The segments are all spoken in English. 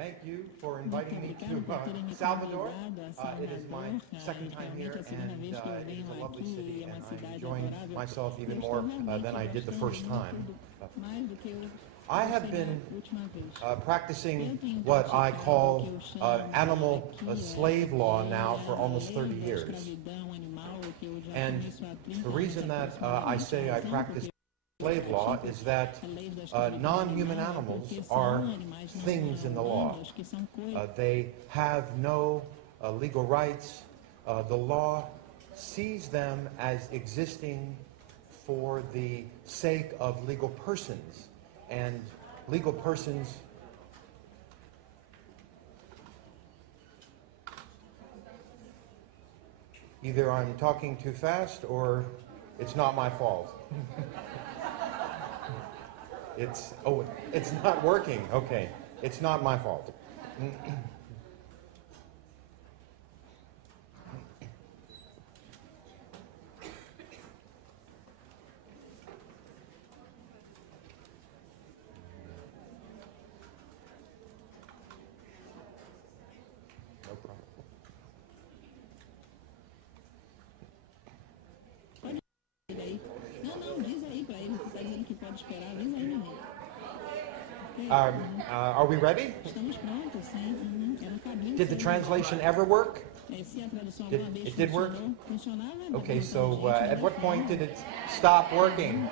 Thank you for inviting me to Salvador. It is my second time here, and it is a lovely city, and I'm enjoying myself even more than I did the first time. I have been practicing what I call animal slave law now for almost 30 years. And the reason that I say I practice slave law is that non-human animals are things in the law. They have no legal rights. The law sees them as existing for the sake of legal persons, and legal persons either I'm talking too fast or it's not my fault. It's not working. Okay, it's not my fault. No problem. Não, diz aí para ele, você está dizendo que pode esperar, diz aí, menino. Are we ready? Estamos prontos, sim. Era cabinho. Did the translation ever work? Se a tradução alguma vez It did work? funcionava. Okay, so at what point did it stop working?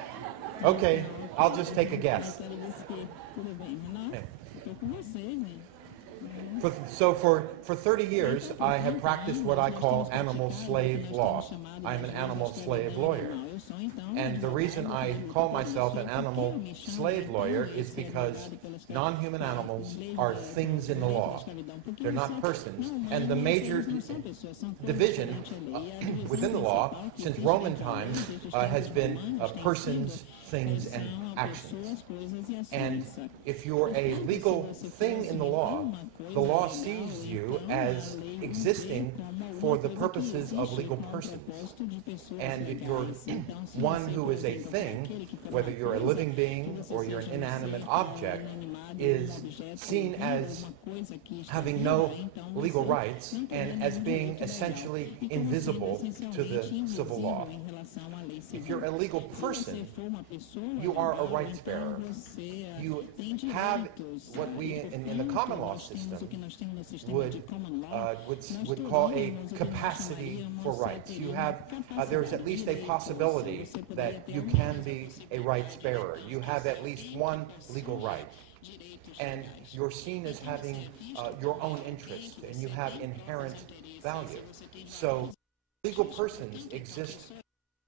Okay, I'll just take a guess. Ela disse que tudo bem, mas não, estou com vocês, né? For 30 years, I have practiced what I call animal slave law. I'm an animal slave lawyer. And the reason I call myself an animal slave lawyer is because non-human animals are things in the law. They're not persons. And the major division within the law since Roman times has been persons, things, and actions. And if you're a legal thing in the law sees you as existing for the purposes of legal persons. And you're one who is a thing, whether you're a living being or you're an inanimate object, is seen as having no legal rights and as being essentially invisible to the civil law. If you're a legal person, you are a rights bearer. You have what we in the common law system would call a capacity for rights. You have there's at least a possibility that you can be a rights bearer. You have at least one legal right. And you're seen as having your own interest, and you have inherent value. So legal persons exist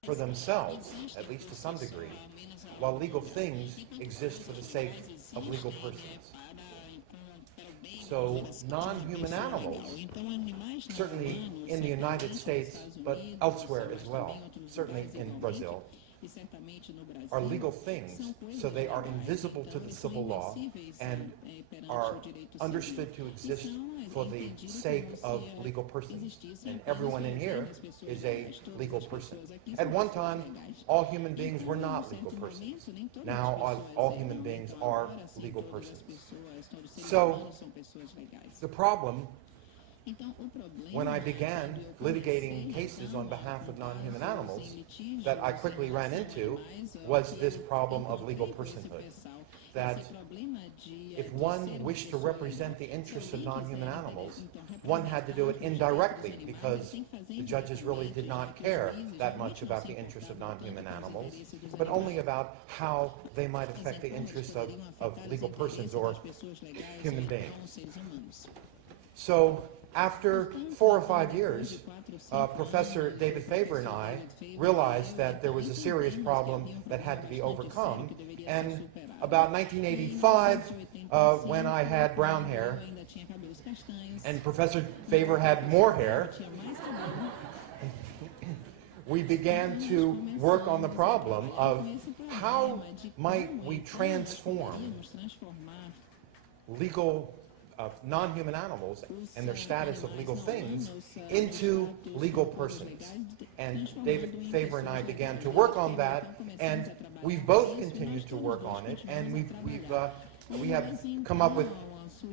for themselves, at least to some degree, while legal things exist for the sake of legal persons. So non-human animals, certainly in the United States, but elsewhere as well, certainly in Brazil, are legal things, so they are invisible to the civil law and are understood to exist for the sake of legal persons. And everyone in here is a legal person. At one time, all human beings were not legal persons. Now, all human beings are legal persons. So, the problem when I began litigating cases on behalf of non-human animals that I quickly ran into was this problem of legal personhood. That if one wished to represent the interests of non-human animals, one had to do it indirectly because the judges really did not care that much about the interests of non-human animals, but only about how they might affect the interests of legal persons or human beings. So, after 4 or 5 years, Professor David Faber and I realized that there was a serious problem that had to be overcome. And about 1985, when I had brown hair, and Professor Faber had more hair, we began to work on the problem of how might we transform legal non-human animals and their status of legal things into legal persons. And David Faber and I began to work on that, and we've both continued to work on it, and we have come up with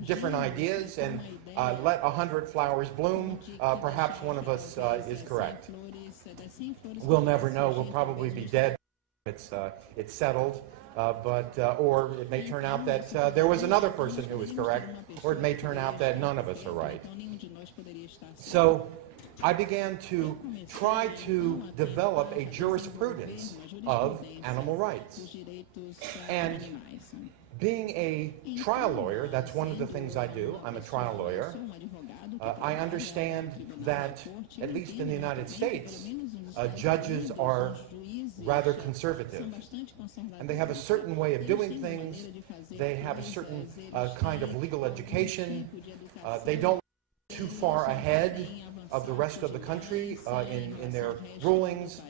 different ideas and let 100 flowers bloom, perhaps one of us is correct. We'll never know. We'll probably be dead. It's settled, or it may turn out that there was another person who was correct, or it may turn out that none of us are right. So I began to try to develop a jurisprudence of animal rights. And being a trial lawyer, that's one of the things I do. I'm a trial lawyer. I understand that, at least in the United States, judges are rather conservative. And they have a certain way of doing things. They have a certain kind of legal education. They don't look too far ahead of the rest of the country in their rulings.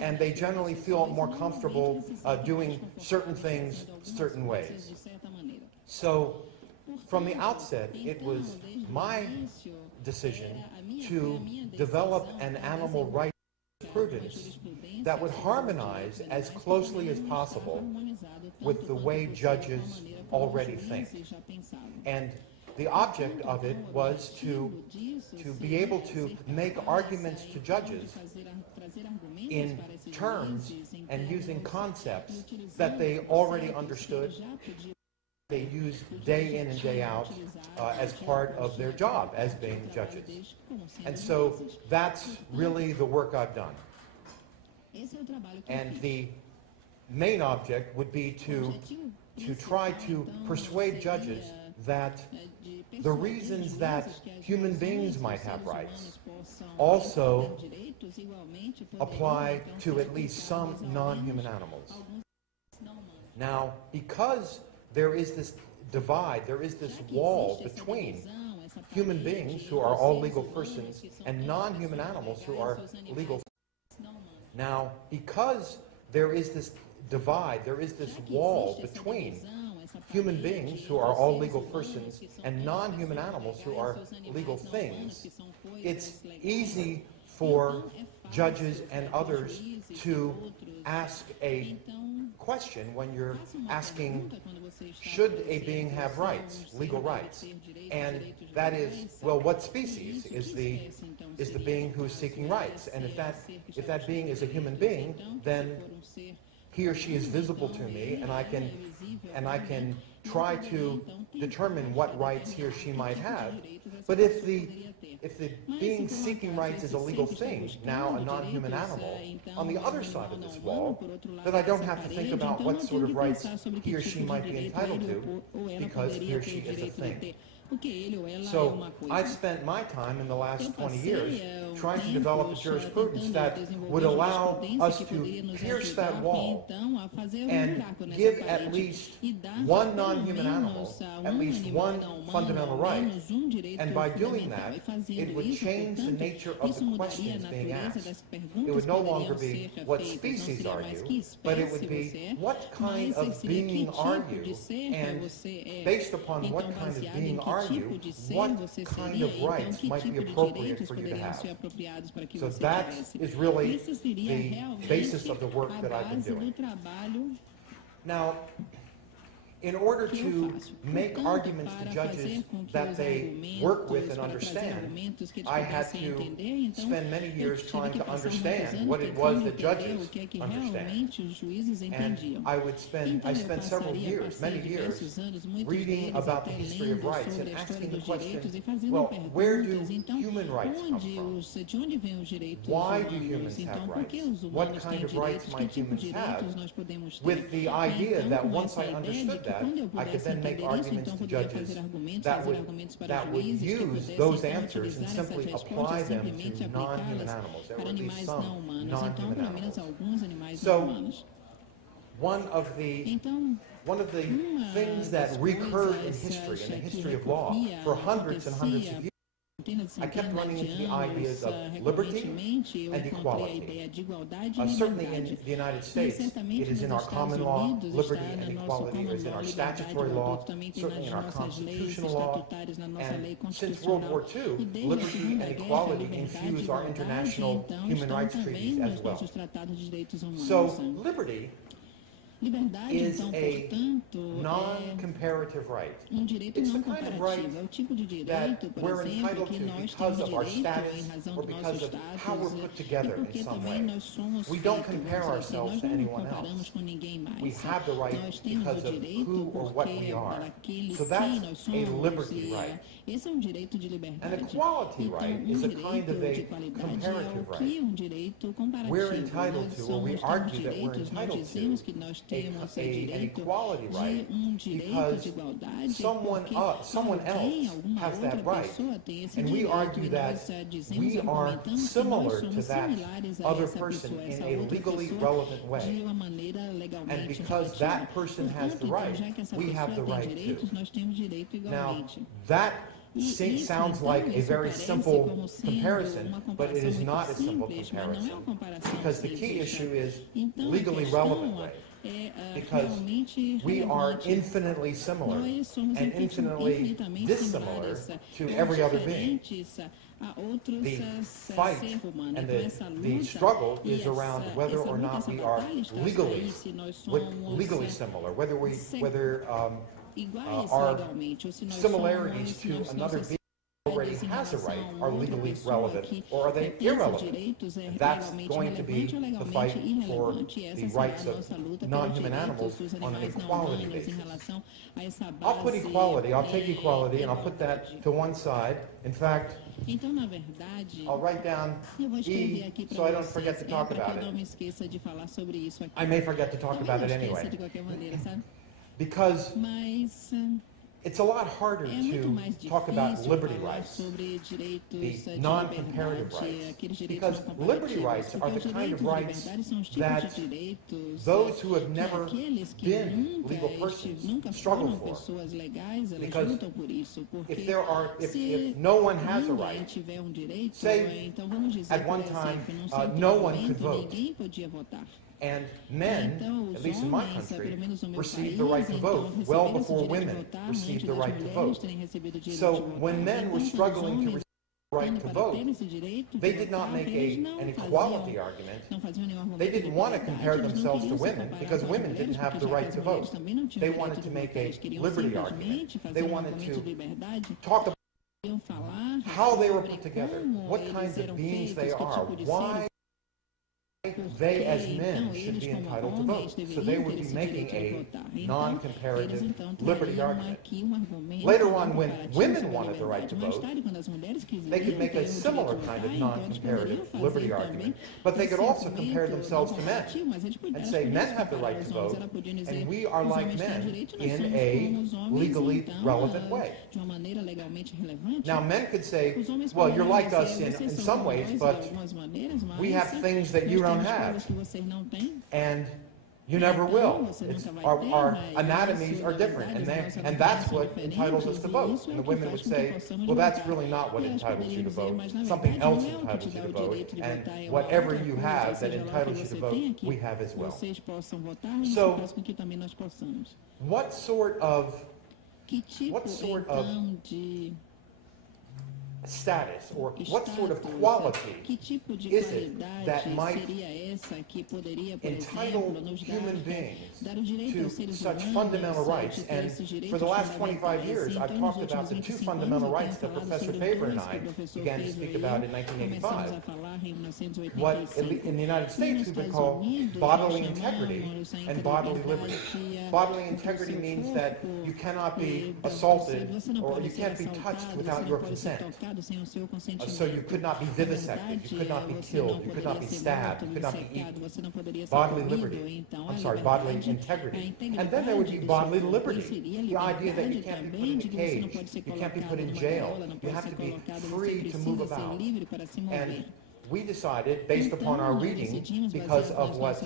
And they generally feel more comfortable doing certain things certain ways. So from the outset, it was my decision to develop an animal rights jurisprudence that would harmonize as closely as possible with the way judges already think. And the object of it was to be able to make arguments to judges in terms and using concepts that they already understood, they use day in and day out as part of their job as being judges. And so that's really the work I've done. And the main object would be to try to persuade judges that the reasons that human beings might have rights also apply to at least some non-human animals. Now, because there is this divide, there is this wall between human beings, who are all legal persons, and non-human animals, who are legal. Now, because there is this divide, there is this wall between human beings, who are all legal persons, and non-human animals, who are legal things, it's easy for judges and others to ask a question when you're asking, should a being have rights, legal rights? And that is, well, what species is the being who is seeking rights? And if that being is a human being, then he or she is visible to me, and I can try to determine what rights he or she might have. But if the being seeking rights is a legal thing, now a non-human animal, on the other side of this wall, then I don't have to think about what sort of rights he or she might be entitled to, because he or she is a thing. So I've spent my time in the last 20 years trying to develop a jurisprudence that would allow us to pierce that wall and give at least one non-human animal at least one fundamental right. And by doing that, it would change the nature of the questions being asked. It would no longer be, what species are you? But it would be, what kind of being are you? And based upon what kind of being are you, what kind of rights might be appropriate for you to have? So that is really the basis of the work that I've been doing. Now, in order to make arguments to judges that they work with and understand, I had to spend many years trying to understand what it was that judges understand. And I spent several years, many years, reading about the history of rights and asking the question, well, where do human rights come from? Why do humans have rights? What kind of rights might humans have? With the idea that once I understood that, I could then make arguments to judges that would use those answers and simply apply them to non-human animals, or at least some non-human animals. So one of the things that recurred in history, in the history of law, for hundreds and hundreds of years, I kept running into the ideas of liberty and equality. Certainly in the United States, it is in our common law. Liberty and equality is in our statutory law, certainly in our constitutional law. And since World War II, liberty and equality infuse our international human rights treaties as well. So liberty is a non-comparative right. It's the kind of right that we're entitled to because of our status or because of how we're put together in some way. We don't compare ourselves to anyone else. We have the right because of who or what we are. So that's a liberty right. An equality right is a kind of a comparative right. We're entitled to, or we argue that we're entitled to, an equality right because someone else has that right. And we argue that we are similar to that other person in a legally relevant way. And because that person has the right, we have the right too. Now, that sounds like a very simple comparison, but it is not a simple comparison, because the key issue is legally relevant way, because we are infinitely similar and infinitely dissimilar to every other being. The fight and the struggle is around whether or not we are legally similar, whether our similarities to another being already has a right are legally relevant, or are they irrelevant? And that's going to be the fight for the rights of non-human animals on an equality basis. I'll put equality, I'll take equality, and I'll put that to one side. In fact, I'll write down E so I don't forget to talk about it. I may forget to talk about it anyway. Because it's a lot harder to talk about liberty rights, the non-comparative rights, because liberty rights are the kind of rights that those who have never been legal persons struggle for. Because if no one has a right, say at one time no one could vote, and men, at least in my country, received the right to vote well before women received the right to vote. So when men were struggling to receive the right to vote, they did not make an equality argument. They didn't want to compare themselves to women because women didn't have the right to vote. They wanted to make a liberty argument. They wanted to talk about how they were put together, what kinds of beings they are, why they as men should be entitled to vote. So they would be making a non-comparative liberty argument. Later on, when women wanted the right to vote, they could make a similar kind of non-comparative liberty argument, but they could also compare themselves to men and say men have the right to vote and we are like men in a legally relevant way. Now men could say, well, you're like us in some ways, but we have things that you don't have, and you never will. Our anatomies are different, and that's what entitles us to vote. And the women would say, well, that's really not what entitles you to vote. Something else entitles you to vote, and whatever you have that entitles you to vote, we have as well. So, what sort of status or what sort of quality is it that might entitle human beings to such fundamental rights? And for the last 25 years, I've talked about the two fundamental rights that Professor Faber and I began to speak about in 1985. What in the United States we've been called bodily integrity and bodily liberty. Bodily integrity means that you cannot be assaulted or you can't be touched without your consent. So you could not be vivisected, you could not be killed, you could not be stabbed, you could not be eaten. Bodily liberty, bodily integrity. And then there would be bodily liberty, the idea that you can't be put in a cage, you can't be put in jail, you have to be free to move about. And we decided, based upon our reading, because of what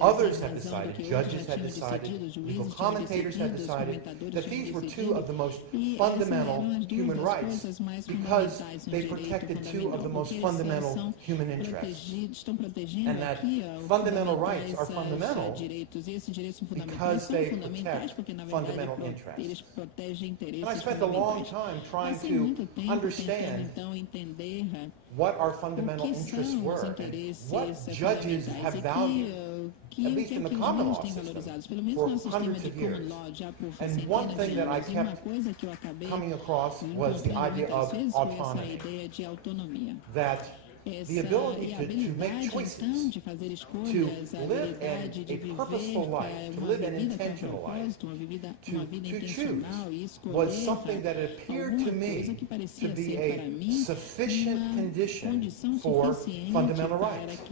others had decided, judges had decided, legal commentators had decided, that these were two of the most fundamental human rights because they protected two of the most fundamental human interests. And that fundamental rights are fundamental because they protect fundamental interests. And I spent a long time trying to understand what our fundamental interests were and what judges have valued at least in the common law system, for hundreds of years. And one thing that I kept coming across was the idea of autonomy, that the ability to make choices, to live a purposeful life, to live an intentional life, to choose, was something that appeared to me to be a sufficient condition for fundamental rights.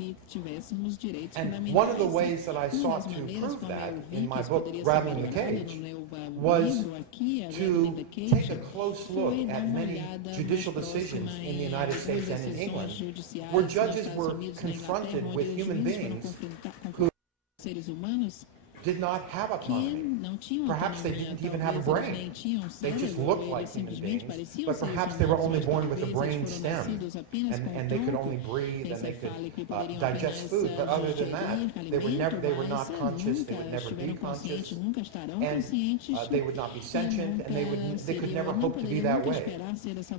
And one of the ways that I sought to prove that in my book, Rattling the Cage, was to take a close look at many judicial decisions in the United States and in England, where judges were confronted with human beings who did not have autonomy. Perhaps they didn't even have a brain. They just looked like human beings, but perhaps they were only born with a brain stem, and they could only breathe and they could digest food. But other than that, they were not conscious. They would never be conscious, and they would not be sentient, and they could never hope to be that way.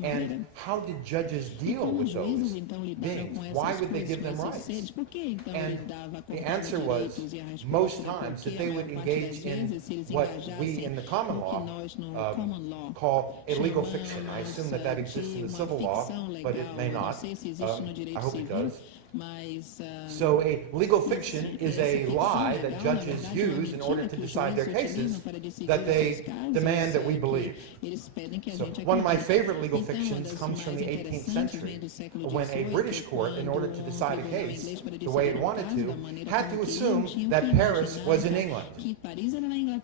And how did judges deal with those beings? Why would they give them rights? And the answer was, most times, that they would engage in what we in the common law call a legal fiction. I assume that that exists in the civil law, but it may not. I hope it does. So a legal fiction is a lie that judges use in order to decide their cases that they demand that we believe. So one of my favorite legal fictions comes from the 18th century, when a British court, in order to decide a case the way it wanted to, had to assume that Paris was in England.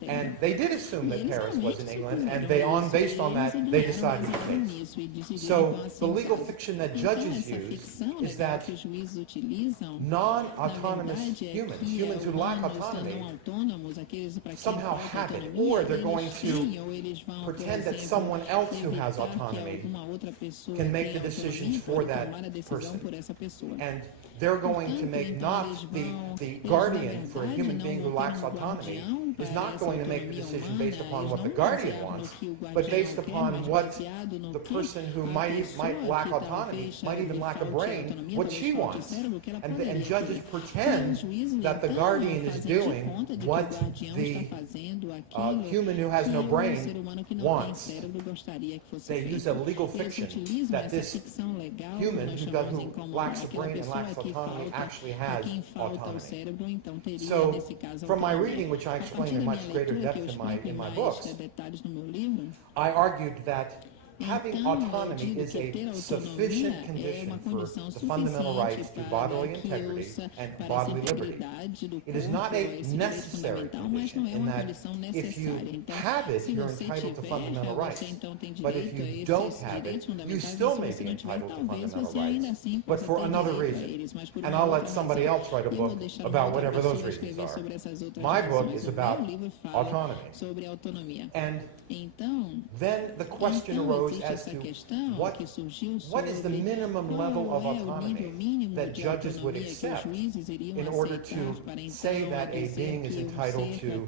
And they did assume that Paris was in England, and based on that, they decided the case. So the legal fiction that judges use is that non-autonomous humans who lack autonomy, somehow have it, or they're going to pretend that someone else who has autonomy can make the decisions for that person. And they're going to make not the guardian for a human being who lacks autonomy is not going to make the decision based upon what the guardian wants, but based upon what the person who might lack autonomy, might even lack a brain, what she wants. And judges pretend that the guardian is doing what the human who has no brain wants. They use a legal fiction that this human who lacks a brain and lacks autonomy actually has autonomy. So from my reading, which I explain in much greater depth in my books, I argued that having autonomy is a sufficient condition for the fundamental rights to bodily integrity and bodily liberty. It is not a necessary condition in that if you have it, you're entitled to fundamental rights. But if you don't have it, you still may be entitled to fundamental rights, but for another reason. And I'll let somebody else write a book about whatever those reasons are. My book is about autonomy. And then the question arose as to what is the minimum level of autonomy that judges would accept in order to say that a being is entitled to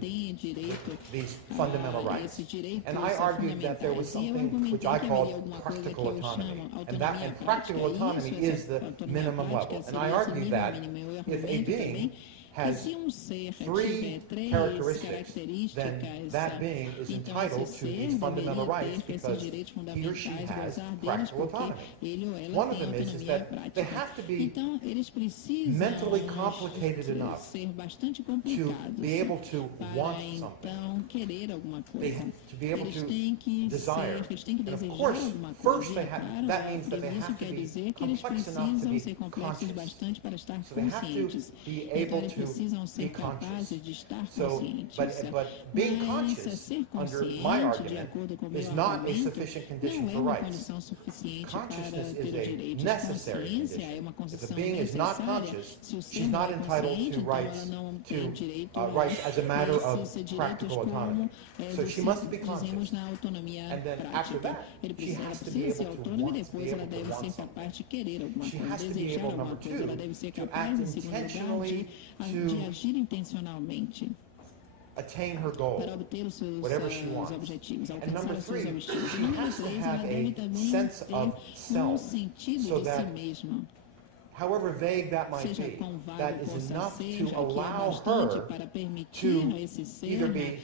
these fundamental rights. And I argued that there was something which I called practical autonomy. And practical autonomy is the minimum level. And I argued that if a being has 3 characteristics, then that being is entitled to these fundamental rights because he or she has practical autonomy. One of them is that they have to be mentally complicated enough to be able to want something, to be able to desire. And of course, first that means that they have to be complex enough to be conscious. So they have to be able to be conscious. So, but being conscious, under my argument, is not a sufficient condition for rights. Consciousness is a necessary condition. If a being is not conscious, she's not entitled to rights as a matter of practical autonomy. So she must be conscious. And then after that, she has to be able to want something. She has to be able, number 2, to act intentionally to attain her goal, whatever she wants. And number 3, she has to have a sense of self, so that however vague that might seja be, quão vago that is possa enough ser, to que é allow bastante her para permitir to a esse ser, either be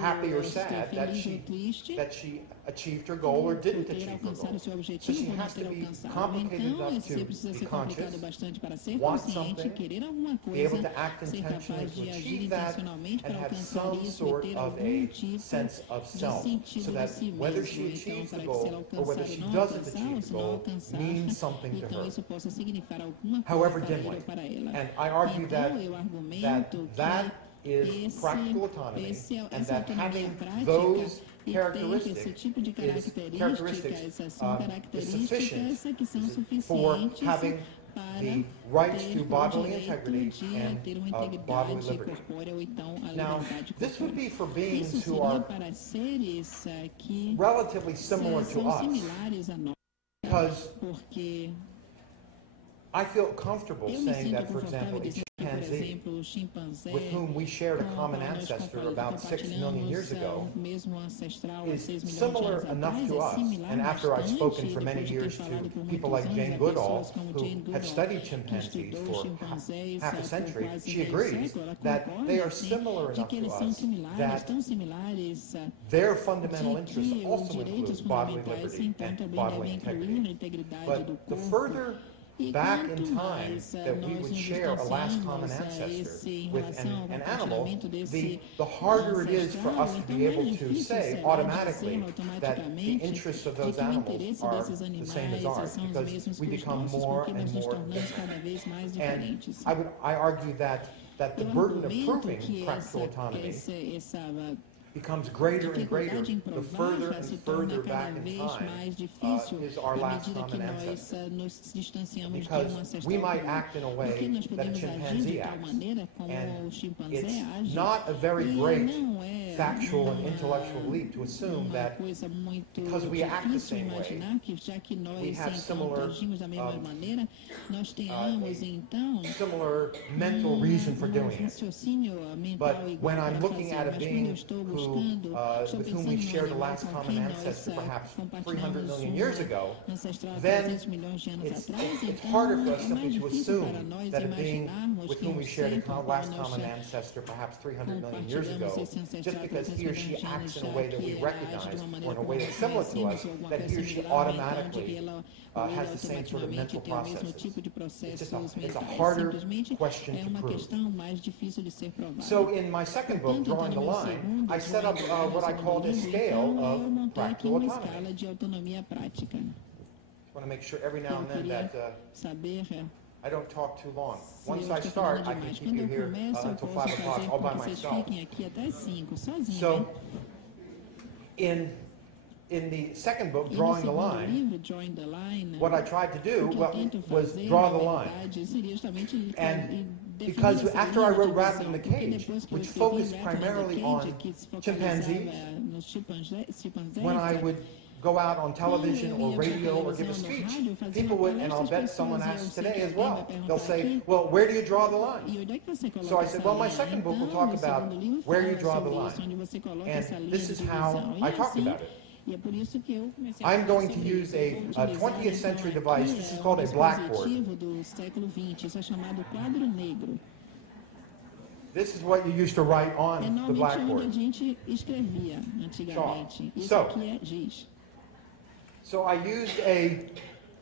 happy or ou ser sad that feliz ou triste, she achieved her goal or por didn't ter achieve her alcançado goal. o seu So objetivo, she por não has to ter be alcançado. complicated Então, enough esse ser to precisa be ser complicado conscious, bastante para ser want consciente, something, querer alguma be able coisa, to act ser intentionally capaz to de agir achieve that, intencionalmente and para have alcançar some isso e sort ter of algum a tipo sense of de self, sentido so de that si whether she mesmo. Então, achieves the para que se ela goal or whether alcançar she ou não doesn't alcançar, ou achieve the se não goal alcançar, means something to então her. isso possa significar alguma coisa However para ele dimly. ou para ela. And I argue Então, eu argumento that que is practical autonomy, and essa that autonomia having prática those e ter esse tipo de characteristics essas são is características sufficient que são for suficientes having para the rights ter to o bodily direito integrity de ter uma and bodily integridade liberty. corpórea ou então a Now, liberdade this would corpórea. be for Isso beings who seria are para seres que relatively similar to são us, similares a nós, because porque I feel comfortable eu me saying sinto that, for confortável example, a dizendo que, por chimpanzee, exemplo, o chimpanzé, with whom we shared a com o common qual nós ancestor about 6 million years ago, o mesmo ancestral há is 6 milhões de similar anos enough atrás, to us. similar And after I've bastante, spoken for many depois de ter years to falado por people muitos like anos Jane a Goodall, pessoas como who Jane have Goodall, studied que chimpanzees estudou for chimpanzés half a por century, quase she meio agrees século, ela that they concorda, are sim, similar de enough que to eles são us similares, that tão similares, their fundamental de interests que os also direitos include bodily fundamentais liberty então and também bodily devem incluir integrity. a integridade But do the corpo. further E back quanto in time mais that we nós would nos share a last common distanciamos ancestor em with relação ao an animal, compartilhamento desse the harder it is for ancestral, us to então be mais able to difícil say será automatically dizer that the automaticamente interests of de those que o animals interesse are desses the same as animais ours, são os because mesmos we que os become nossos, more porque and nós nos more tornamos different. cada vez mais And diferentes. I argue that the Eu burden of argumento proving que practical essa autonomy becomes greater and greater dificuldade em the provar further and se torna further cada back in vez time mais difícil is our à last medida que common nós ancestor. nos distanciamos de Because ancestral we might comum. act in a Porque way nós that a podemos agir de chimpanzee tal acts. maneira como And o chimpanzé it's age. not a very E great não é factual and intellectual leap to assume uma that coisa muito because we act the difícil same way, imaginar que já que nós we have então similar, agimos da mesma maneira, nós tenhamos então similar mental reason for doing it. raciocínio mental But igual when I'm para looking fazer. at a Mas quando being eu estou who, buscando, estou with whom we pensando shared the num last animal com common quem nós ancestor perhaps 300 compartilhamos million years ago, ancestral há then 300 milhões de anos it's atrás, it's então harder for us é mais simply to difícil para assume nós that a being imaginarmos with que whom we shared a ser com o qual last nós common ancestor perhaps 300 million years ago, compartilhamos esse ancestral just because he or she 300 acts in a milhões way that de we anos, ela age de recognize uma or in a maneira way como that's similar to nós us, conhecemos, ou alguma that coisa he or she similar, então de que automatically ela has the same sort of mental tem o mesmo processes. tipo de It's processos it's a mentais. harder Simplesmente question é to uma prove. questão mais difícil de ser provada. So in my second book, Portanto, Drawing the no meu Line, segundo, I set up what I called a scale então, eu of montei aqui practical uma autonomy. escala de autonomia prática. I want to make sure every now Eu and then queria that saber I don't talk too long. se Once eu I estou start, falando I can demais. keep Quando you eu here começo, eu until posso 5 o'clock fazer all com by que vocês myself. fiquem aqui até 5, sozinhos. So in the second book, Drawing the Line, livro, Drawing the Line, what I tried to do o que eu tento was fazer, draw na the line. verdade, seria justamente And definir because essa after I linha de wrote Rabbit divisão, in the porque Cage, depois que eu which escrevi focused Rabbit in the primarily Cage, on que se chimpanzees, focalizava nos chimpanzés, when I would go out on television or radio or give a speech, people would, and I'll bet someone asked today as well, they'll say, well, where do you draw the line? e onde é que você coloca So I essa said, well, my linha? second book will Então, talk meu about segundo livro where you fala draw the sobre line. isso, onde você coloca essa And linha this de is how divisão. E I talked assim, about it. e é por isso que eu comecei a I'm falar going to sobre use isso. Eu vou a utilizar, 20th century então, device. aqui This is é called um a blackboard. dispositivo do século XX, isso é chamado quadro negro. This is what you used to write É on the normalmente onde blackboard. a gente escrevia antigamente. Isso So, aqui é giz. So I used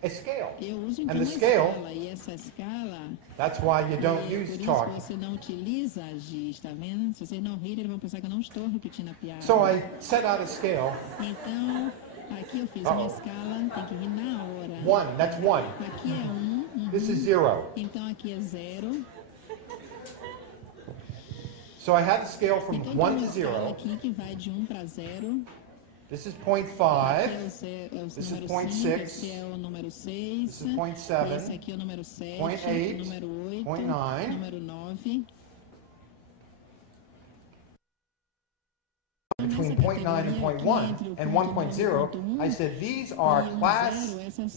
a scale. Eu uso And então the uma scale, escala, e essa escala, that's why you don't é use por isso chalk. que você não utiliza giz, tá vendo? Se vocês não rirem, eles vão pensar que eu não estou repetindo a piada. So I set out a scale. Então, aqui eu fiz uma escala, tem que rir na hora. One, that's one. Aqui é 1. This is 0. Então aqui é 0. So I had a scale from Então 1 tem uma to escala 0. aqui que vai de 1 para 0. This is Aqui 0.5. é o This is número 0.6. 5, esse é o número 6. This is 0.7. Esse aqui é o número 7, 0.8, número 8, 0.9. número 9. Between 0.9 and 0.1 and 1.0, I said these are class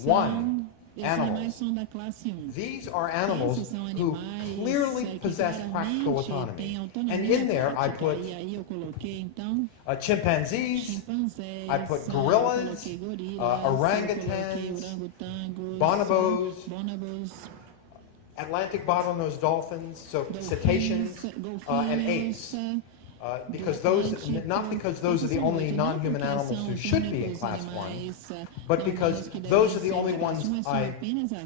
1 animals. These are animals who clearly possess practical autonomy. And in there I put chimpanzees, I put gorillas, orangutans, bonobos, Atlantic bottlenose dolphins, so cetaceans, and apes. Because those, not because those are the only non-human animals who should be in class 1, but because those are the only ones I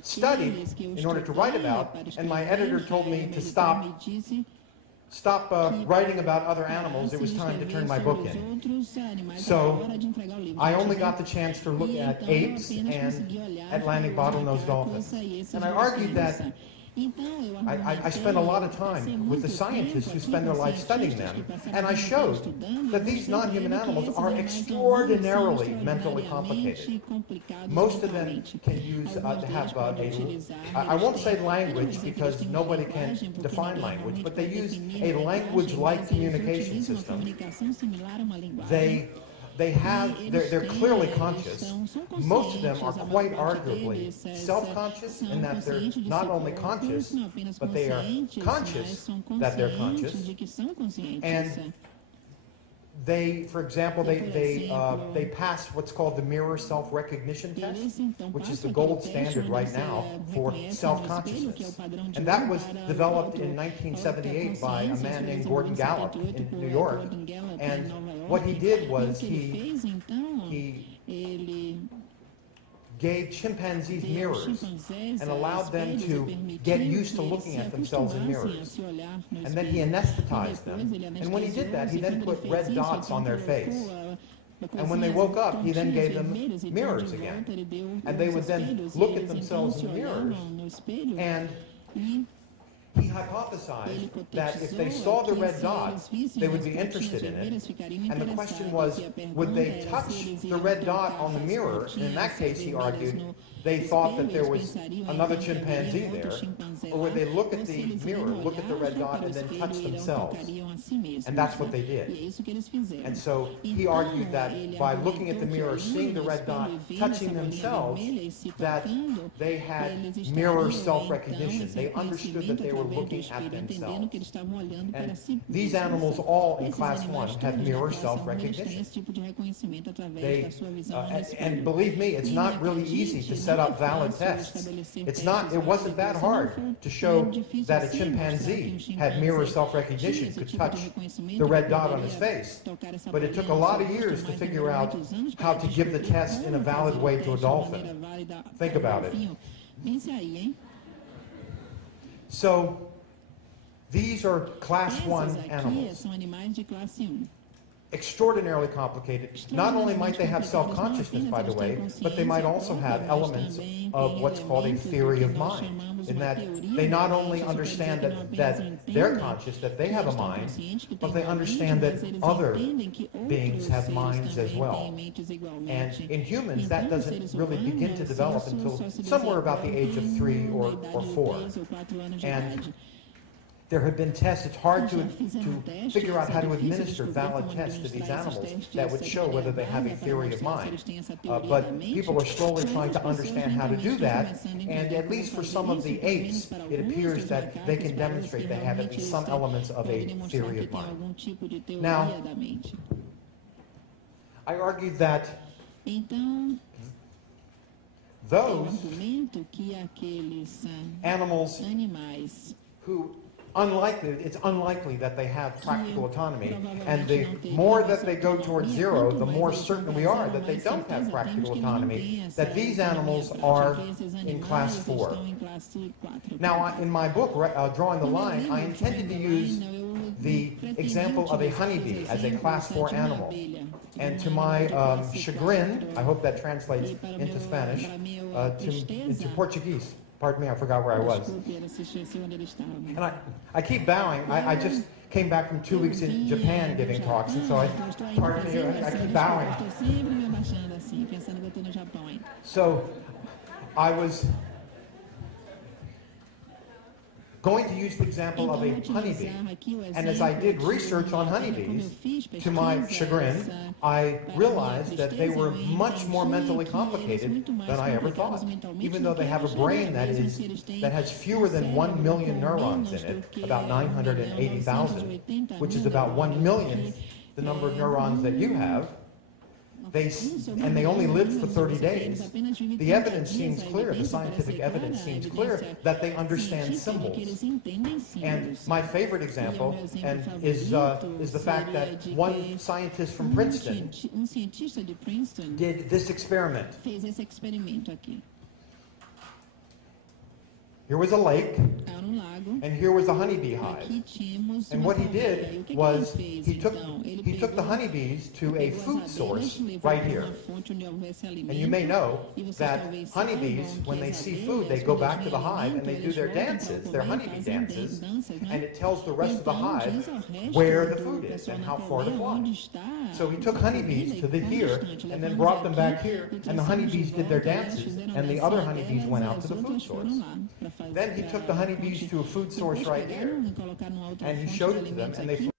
studied in order to write about, and my editor told me to stop writing about other animals. It was time to turn my book in. So I only got the chance to look at apes and Atlantic bottlenose dolphins. And I argued that I spent a lot of time with the scientists who spend their life studying them, and I showed that these non-human animals are extraordinarily mentally complicated. Most of them can use, I won't say language because nobody can define language, but they use a language-like communication system. They're clearly conscious. Most of them are quite arguably self-conscious in that they're not only conscious, but they are conscious that they're conscious. And they, for example, they pass what's called the mirror self-recognition test, which is the gold standard right now for self-consciousness. And that was developed in 1978 by a man named Gordon Gallup in New York. And what he did was he gave chimpanzees mirrors and allowed them to get used to looking at themselves in mirrors. And then he anesthetized them. And when he did that, he then put red dots on their face. And when they woke up, he then gave them mirrors again. And they would then look at themselves in mirrors. And he hypothesized that if they saw the red dots, they would be interested in it. And the question was, would they touch the red dot on the mirror? And in that case, he argued, they thought that there was another chimpanzee there. Or would they look at the mirror, look at the red dot, and then touch themselves? And that's what they did. And so he argued that by looking at the mirror, seeing the red dot, touching themselves, that they had mirror self-recognition. They understood that they were looking at themselves. And these animals all in class 1 have mirror self-recognition. And believe me, it's not really easy to set up valid tests. It wasn't that hard to show that a chimpanzee had mirror self-recognition, could touch the red dot on his face. But it took a lot of years to figure out how to give the test in a valid way to a dolphin. Think about it. So these are class 1 animals. Extraordinarily complicated. Not only might they have self-consciousness, by the way, but they might also have elements of what's called a theory of mind, in that they not only understand that they're conscious, that they have a mind, but they understand that other beings have minds as well. And in humans, that doesn't really begin to develop until somewhere about the age of 3 or 4. And there have been tests. It's hard to figure out how to administer valid tests to these animals that would show whether they have a theory of mind. But people are slowly trying to understand how to do that, and at least for some of the apes, it appears that they can demonstrate they have at least some elements of a theory of mind. Now, I argued that those animals who it's unlikely that they have practical autonomy, and the more that they go towards 0, the more certain we are that they don't have practical autonomy, that these animals are in class 4. Now, in my book, Drawing the Line, I intended to use the example of a honeybee as a class 4 animal. And to my chagrin, I hope that translates into Spanish, into Portuguese. Pardon me, I forgot where I was. And I keep bowing. I just came back from 2 weeks in Japan giving talks, and so I keep bowing. So I was going to use the example of a honeybee. And as I did research on honeybees, to my chagrin, I realized that they were much more mentally complicated than I ever thought. Even though they have a brain that has fewer than 1 million neurons in it, about 980,000, which is about 1 millionth the number of neurons that you have, and they only lived for 30 days, the evidence seems clear, the scientific evidence seems clear that they understand symbols. And my favorite example is the fact that one scientist from Princeton did this experiment. Here was a lake, and here was a honeybee hive. And what he did was he took the honeybees to a food source right here. And you may know that honeybees, when they see food, they go back to the hive and they do their dances, their honeybee dances, and it tells the rest of the hive where the food is and how far to fly. So he took honeybees to here and then brought them back here, and the honeybees did their dances, and the other honeybees went out to the food source. Then he took the honeybees to a food source right here, and he showed it to them, and they flew to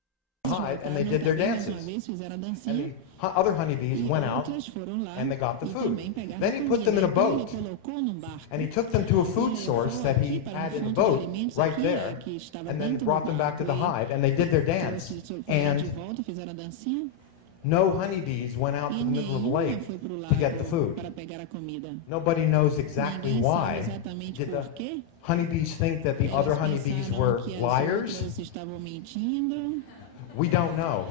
the hive, and they did their dances. And the other honeybees went out, and they got the food. Then he put them in a boat, and he took them to a food source that he had in the boat right there, and then brought them back to the hive, and they did their dance. And no honeybees went out to the middle of the lake to get the food. Nobody knows exactly why. Did the honeybees think that the other honeybees were liars? We don't know.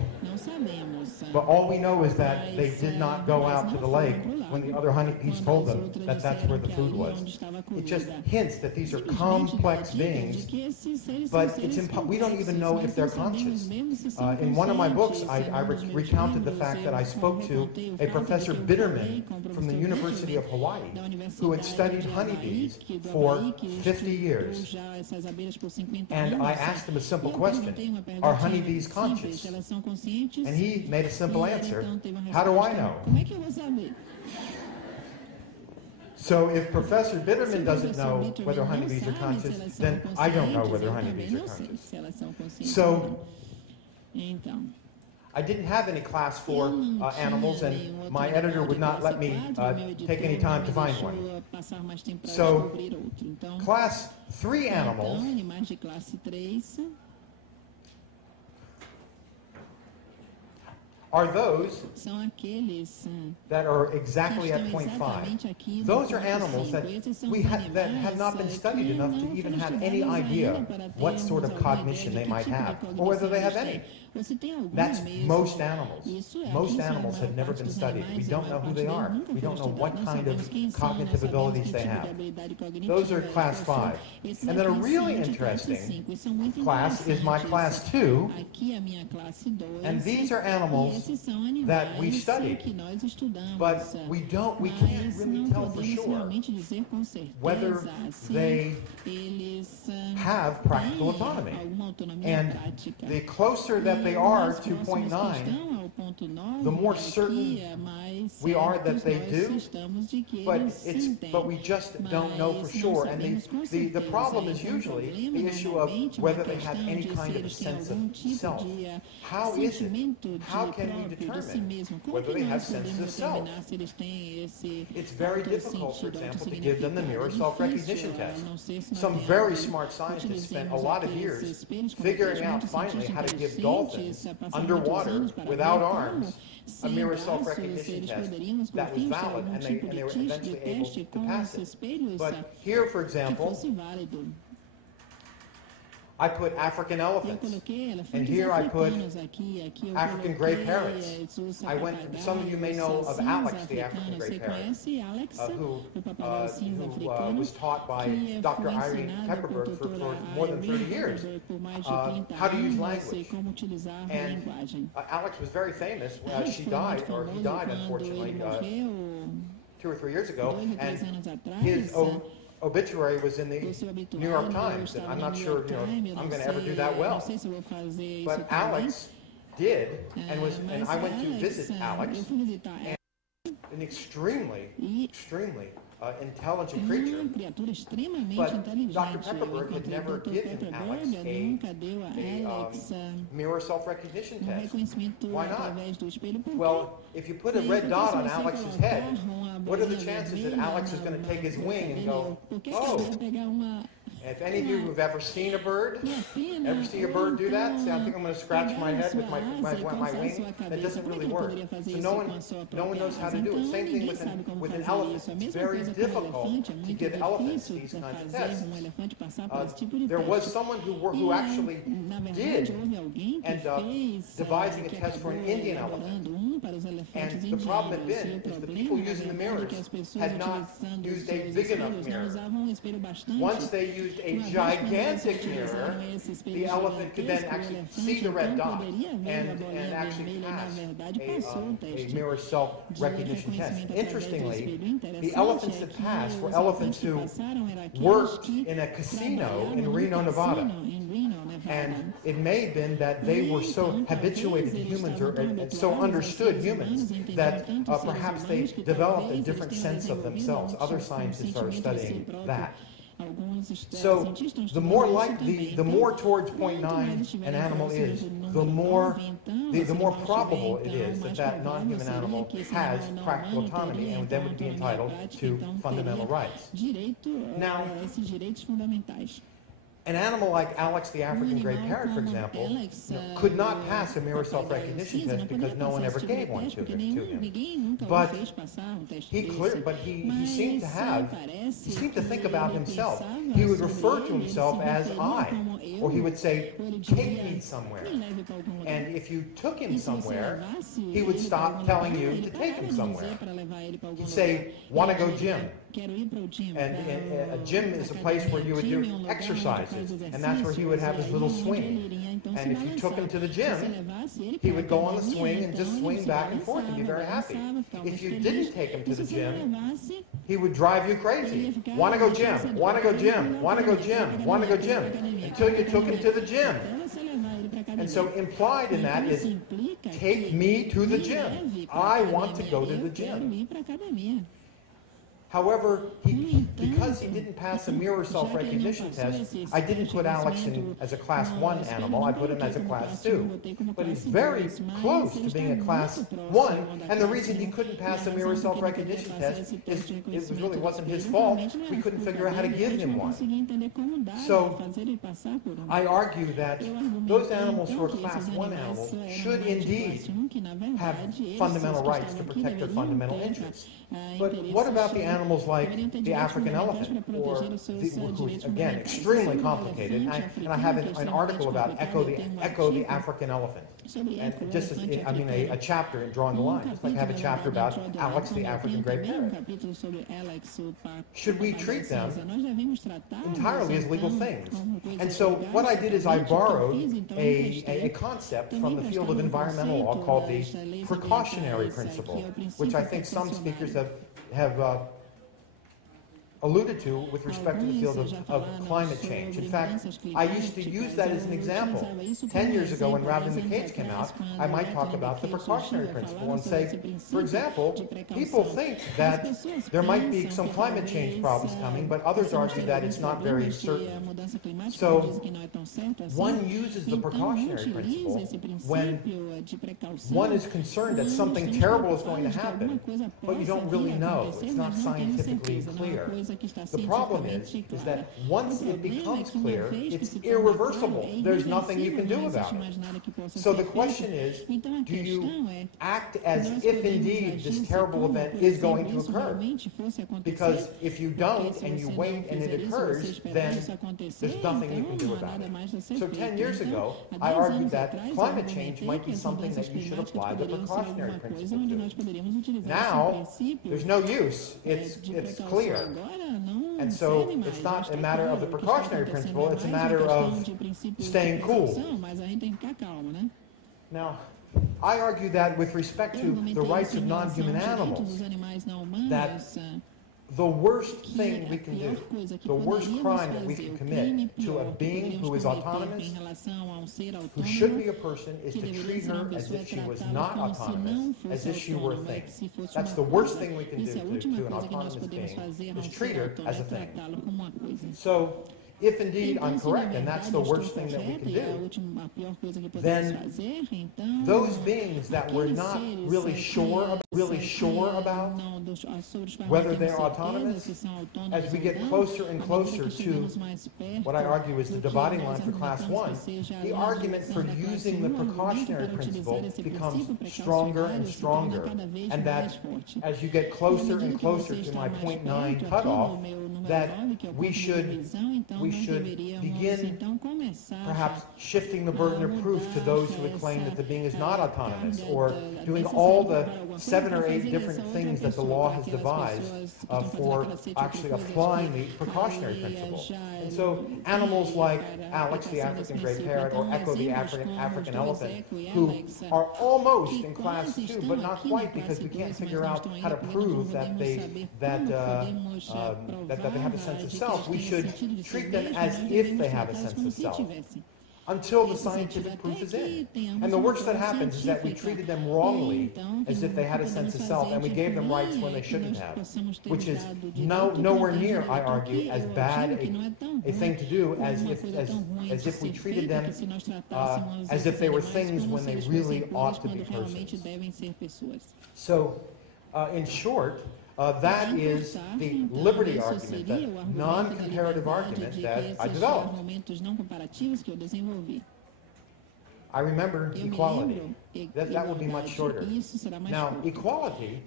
But all we know is that they did not go out to the lake when the other honeybees told them that that's where the food was. It just hints that these are complex beings, but we don't even know if they're conscious. In one of my books, I recounted the fact that I spoke to a Professor Bitterman from the University of Hawaii, who had studied honeybees for 50 years. And I asked him a simple question: are honeybees conscious? And he made a simple answer: how do I know? So if Professor Bitterman doesn't know whether honeybees are conscious, then I don't know whether honeybees are conscious. So I didn't have any class for animals, and my editor would not let me take any time to find one. So class 3 animals are those that are exactly at point 5. Those are animals that that have not been studied enough to even have any idea what sort of cognition they might have, or whether they have any. That's most animals. Most animals have never been studied. We don't know who they are. We don't know what kind of cognitive abilities they have. Those are class 5. And then a really interesting class is my class 2, and these are animals that we studied, but we can't really tell for sure whether they have practical autonomy. And the closer that they are to point 9, the more certain we are that they do, but we just don't know for sure. And the problem is usually the issue of whether they have any kind of a sense of self. How is it? How can we determine whether they have senses of self? It's very difficult, for example, to give them the mirror self-recognition test. Some very smart scientists spent a lot of years figuring out finally how to give dolphins underwater without arms a mirror self-recognition test that was valid, and they were eventually able to pass it. But here, for example, I put African elephants, and here I put African gray parrots. Some of you may know of Alex, the African gray parrot, who was taught by Dr. Irene Pepperberg for more than 30 years how to use language. And Alex was very famous. She died, or he died, unfortunately, 2 or 3 years ago, and his obituary was in the New York Times, and I'm not sure I'm going to ever do that well. But Alex did, and I went to visit Alex, and an extremely intelligent creature. But Dr. Pepperberg had never given Alex a mirror self-recognition test. Why not? Well, if you put a red dot on Alex's head, what are the chances that Alex is going to take his wing and go, oh? If any of you have ever seen a bird, ever see a bird do that? See, I think I'm going to scratch my head with my wing. That doesn't really work. So no one knows how to do it. Same thing with an elephant. It's very difficult to give elephants these kinds of tests. There was someone who actually did end up devising a test for an Indian elephant. And the problem had been is the people using the mirrors had not used a big enough mirror. Once they used a gigantic mirror, the elephant could then actually see the red dot and actually pass a mirror self-recognition test. Interestingly, the elephants that passed were elephants who worked in a casino in Reno, Nevada. And it may have been that they were so habituated to humans or so understood humans that perhaps they developed a different sense of themselves. Other scientists are studying that. So the more towards 0.9 an animal is, the more probable it is that non-human animal has practical autonomy and then would be entitled to fundamental rights. Now, an animal like Alex the African gray parrot, for example, could not pass a mirror self-recognition test because no one ever gave one to him. But he seemed to think about himself. He would refer to himself as I, or he would say, take me somewhere. And if you took him somewhere, he would stop telling you to take him somewhere. He'd say, want to go gym? And a gym is a place where you would do exercises, and that's where he would have his little swing. And if you took him to the gym, he would go on the swing and just swing back and forth and be very happy. If you didn't take him to the gym, he would drive you crazy. Want to go gym, want to go gym, want to go gym, want to go gym, until you took him to the gym. And so implied in that is, take me to the gym. I want to go to the gym. However, because he didn't pass a mirror self-recognition test, I didn't put Alex in as a class 1 animal, I put him as a class 2. But he's very close to being a class 1, and the reason he couldn't pass a mirror self-recognition test is it really wasn't his fault. We couldn't figure out how to give him one. So I argue that those animals who are class 1 animals should indeed have fundamental rights to protect their fundamental interests. But what about the animals like the African elephant, who's, again, extremely complicated? And I have an article about Echo the African elephant. And just as, a chapter in Drawing the Line. Just like I have a chapter about Alex the African gray parrot. Should we treat them entirely as legal things? And so what I did is I borrowed a concept from the field of environmental law called the precautionary principle, which I think some speakers have alluded to with respect to the field of climate change. In fact, I used to use that as an example. 10 years ago, when Round in the Cage came out, I might talk about the precautionary principle and say, for example, people think that there might be some climate change problems coming, but others argue that it's not very certain. So one uses the precautionary principle when one is concerned that something terrible is going to happen, but you don't really know. It's not scientifically clear. The problem is that once it becomes clear, it's irreversible. There's nothing you can do about it. So the question is, do you act as if indeed this terrible event is going to occur? Because if you don't and you wait and it occurs, then there's nothing you can do about it. So 10 years ago, I argued that climate change might be something that you should apply the precautionary principle to. Now, there's no use. It's clear. And so it's not a matter of the precautionary principle, it's a matter of staying cool. Now, I argue that with respect to the rights of non-human animals, that the worst thing we can do, the worst crime that we can commit to a being who is autonomous, who should be a person, is to treat her as if she was not autonomous, as if she were a thing. That's the worst thing we can do to an autonomous being, is treat her as a thing. So if indeed I'm correct, and that's the worst thing that we can do, then those beings that we're not really sure about whether they're autonomous, as we get closer and closer to what I argue is the dividing line for Class 1, the argument for using the precautionary principle becomes stronger and stronger, and that as you get closer and closer to my 0.9 cutoff, that we should begin perhaps shifting the burden of proof to those who would claim that the being is not autonomous, or doing all the 7 or 8 different things that the law has devised for actually applying the precautionary principle. And so animals like Alex, the African gray parrot, or Echo, the African elephant, who are almost in Class 2, but not quite, because we can't figure out how to prove that they have a sense of self, we should treat them as if they have a sense of self, until the scientific proof is in. And the worst that happens is that we treated them wrongly as if they had a sense of self, and we gave them rights when they shouldn't have, which is nowhere near, I argue, as bad a thing to do as if we treated them as if they were things when they really ought to be persons. So, in short, that is the liberty argument, the non-comparative argument that I developed. I remember equality. That will be much shorter. Now, equality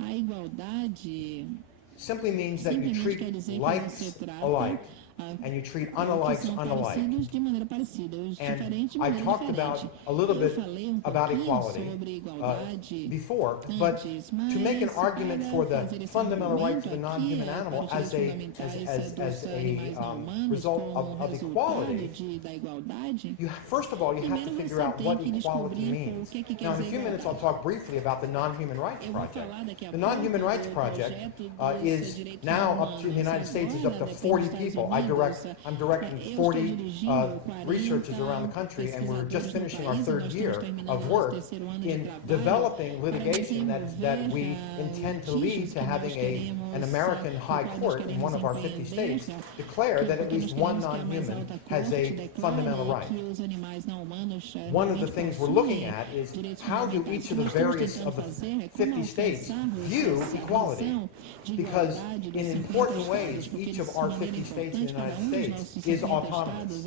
simply means that you treat likes alike, and you treat unlikes unalike. And I talked about a little bit about equality before, but to make an argument for the fundamental rights of the non-human animal as a result of equality, first of all, you have to figure out what equality means. Now, in a few minutes, I'll talk briefly about the Nonhuman Rights Project. The Nonhuman Rights Project is now up to, in the United States, is up to 40 people. I'm directing 40 researchers around the country, and we're just finishing our 3rd year of work in developing litigation that we intend to lead to having an American high court in one of our 50 states declare that at least one non-human has a fundamental right. One of the things we're looking at is how do each of the various of the 50 states view equality, because in important ways each of our 50 states in the United States is autonomous,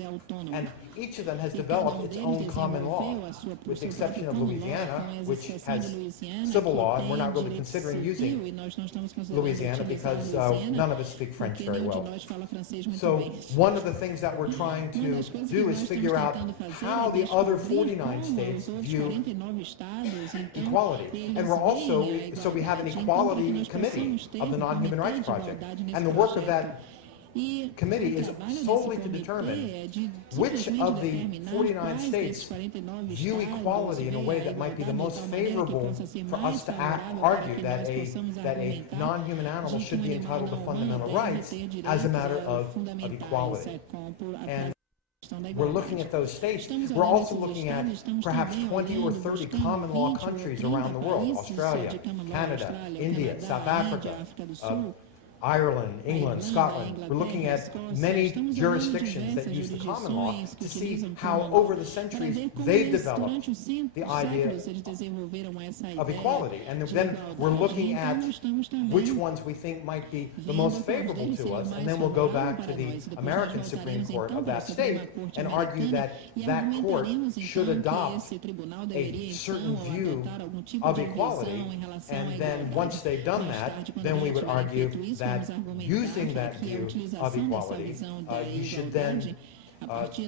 and each of them has developed its own common law, with the exception of Louisiana, which has civil law, and we're not really considering using Louisiana because none of us speak French very well. So one of the things that we're trying to do is figure out how the other 49 states view equality. And we're also, so we have an equality committee of the Nonhuman Rights Project, and the work of that committee is solely to determine which of the 49 states view equality in a way that might be the most favorable for us to argue that a non-human animal should be entitled to fundamental rights as a matter of equality. And we're looking at those states. We're also looking at perhaps 20 or 30 common law countries around the world: Australia, Canada, India, South Africa, Ireland, England, Scotland. We're looking at many jurisdictions that use the common law to see how over the centuries they've developed the idea of equality. And then we're looking at which ones we think might be the most favorable to us, and then we'll go back to the American Supreme Court of that state and argue that that court should adopt a certain view of equality. And then once they've done that, then we would argue that using that view of equality, you should then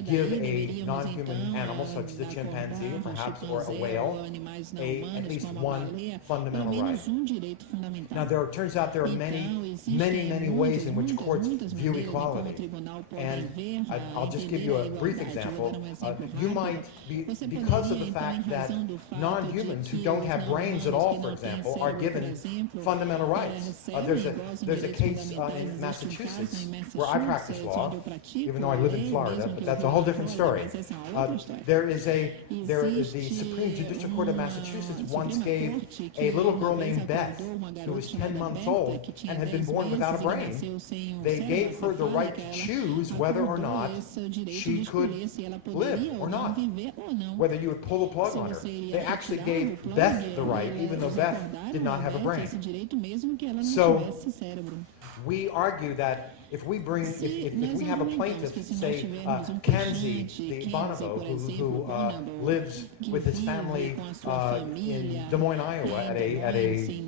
give a non-human animal, such as a chimpanzee, perhaps, or a whale, at least one fundamental right. Now, it turns out there are many ways in which courts view equality. And I'll just give you a brief example. You might be, because of the fact that non-humans who don't have brains at all, for example, are given fundamental rights. There's a case in Massachusetts where I practice law, even though I live in Florida, Canada, but that's a whole different story. The Supreme Judicial Court of Massachusetts once gave a little girl named Beth, who was 10 months old and had been born without a brain. They gave her the right to choose whether or not she could live or not, whether you would pull the plug on her. They actually gave Beth the right, even though Beth did not have a brain. So we argue that if we have a plaintiff, say Kanzi, the bonobo, who lives with his family in Des Moines, Iowa, at a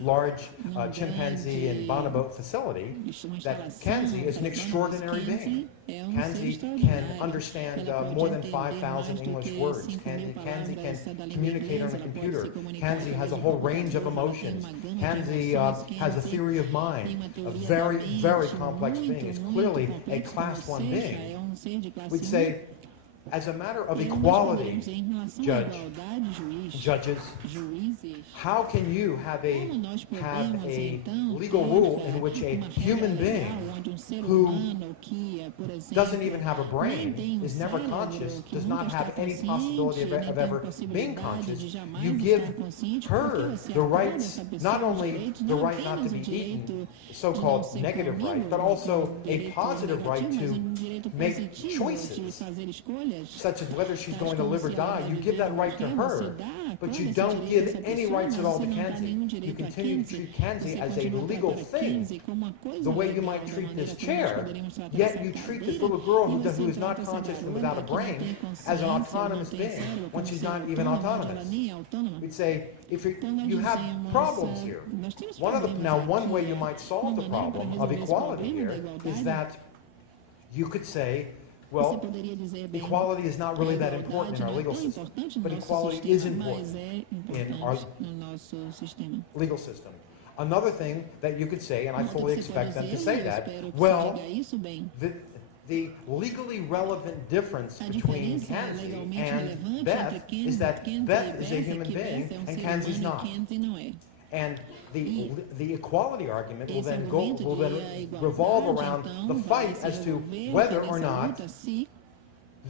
large chimpanzee and bonobo facility, that Kanzi is an extraordinary being. Kanzi can understand more than 5,000 English words. Kanzi can communicate on a computer. Kanzi has a whole range of emotions. Kanzi has a theory of mind. A very, very complex being. It's clearly a Class 1 being. We'd say, as a matter of equality, judges, how can you have a legal rule in which a human being who doesn't even have a brain, is never conscious, does not have any possibility of ever being conscious, you give her the rights, not only the right not to be eaten, so-called negative right, but also a positive right to make choices, such as whether she's going to live or die. You give that right to her, but you don't give any rights at all to Kanzi. You continue to treat Kanzi as a legal thing, the way you might treat this chair, yet you treat this little girl who is not conscious and without a brain as an autonomous being, when she's not even autonomous. We'd say, if you have problems here. One way you might solve the problem of equality here is that you could say, well, equality is not really that important in our legal system, but equality is important in our legal system. Another thing that you could say, and I fully expect them to say that, well, the legally relevant difference between Kanzi and Beth is that Beth is a human being and Kanzi's not. And the equality argument will then revolve around the fight as to whether or not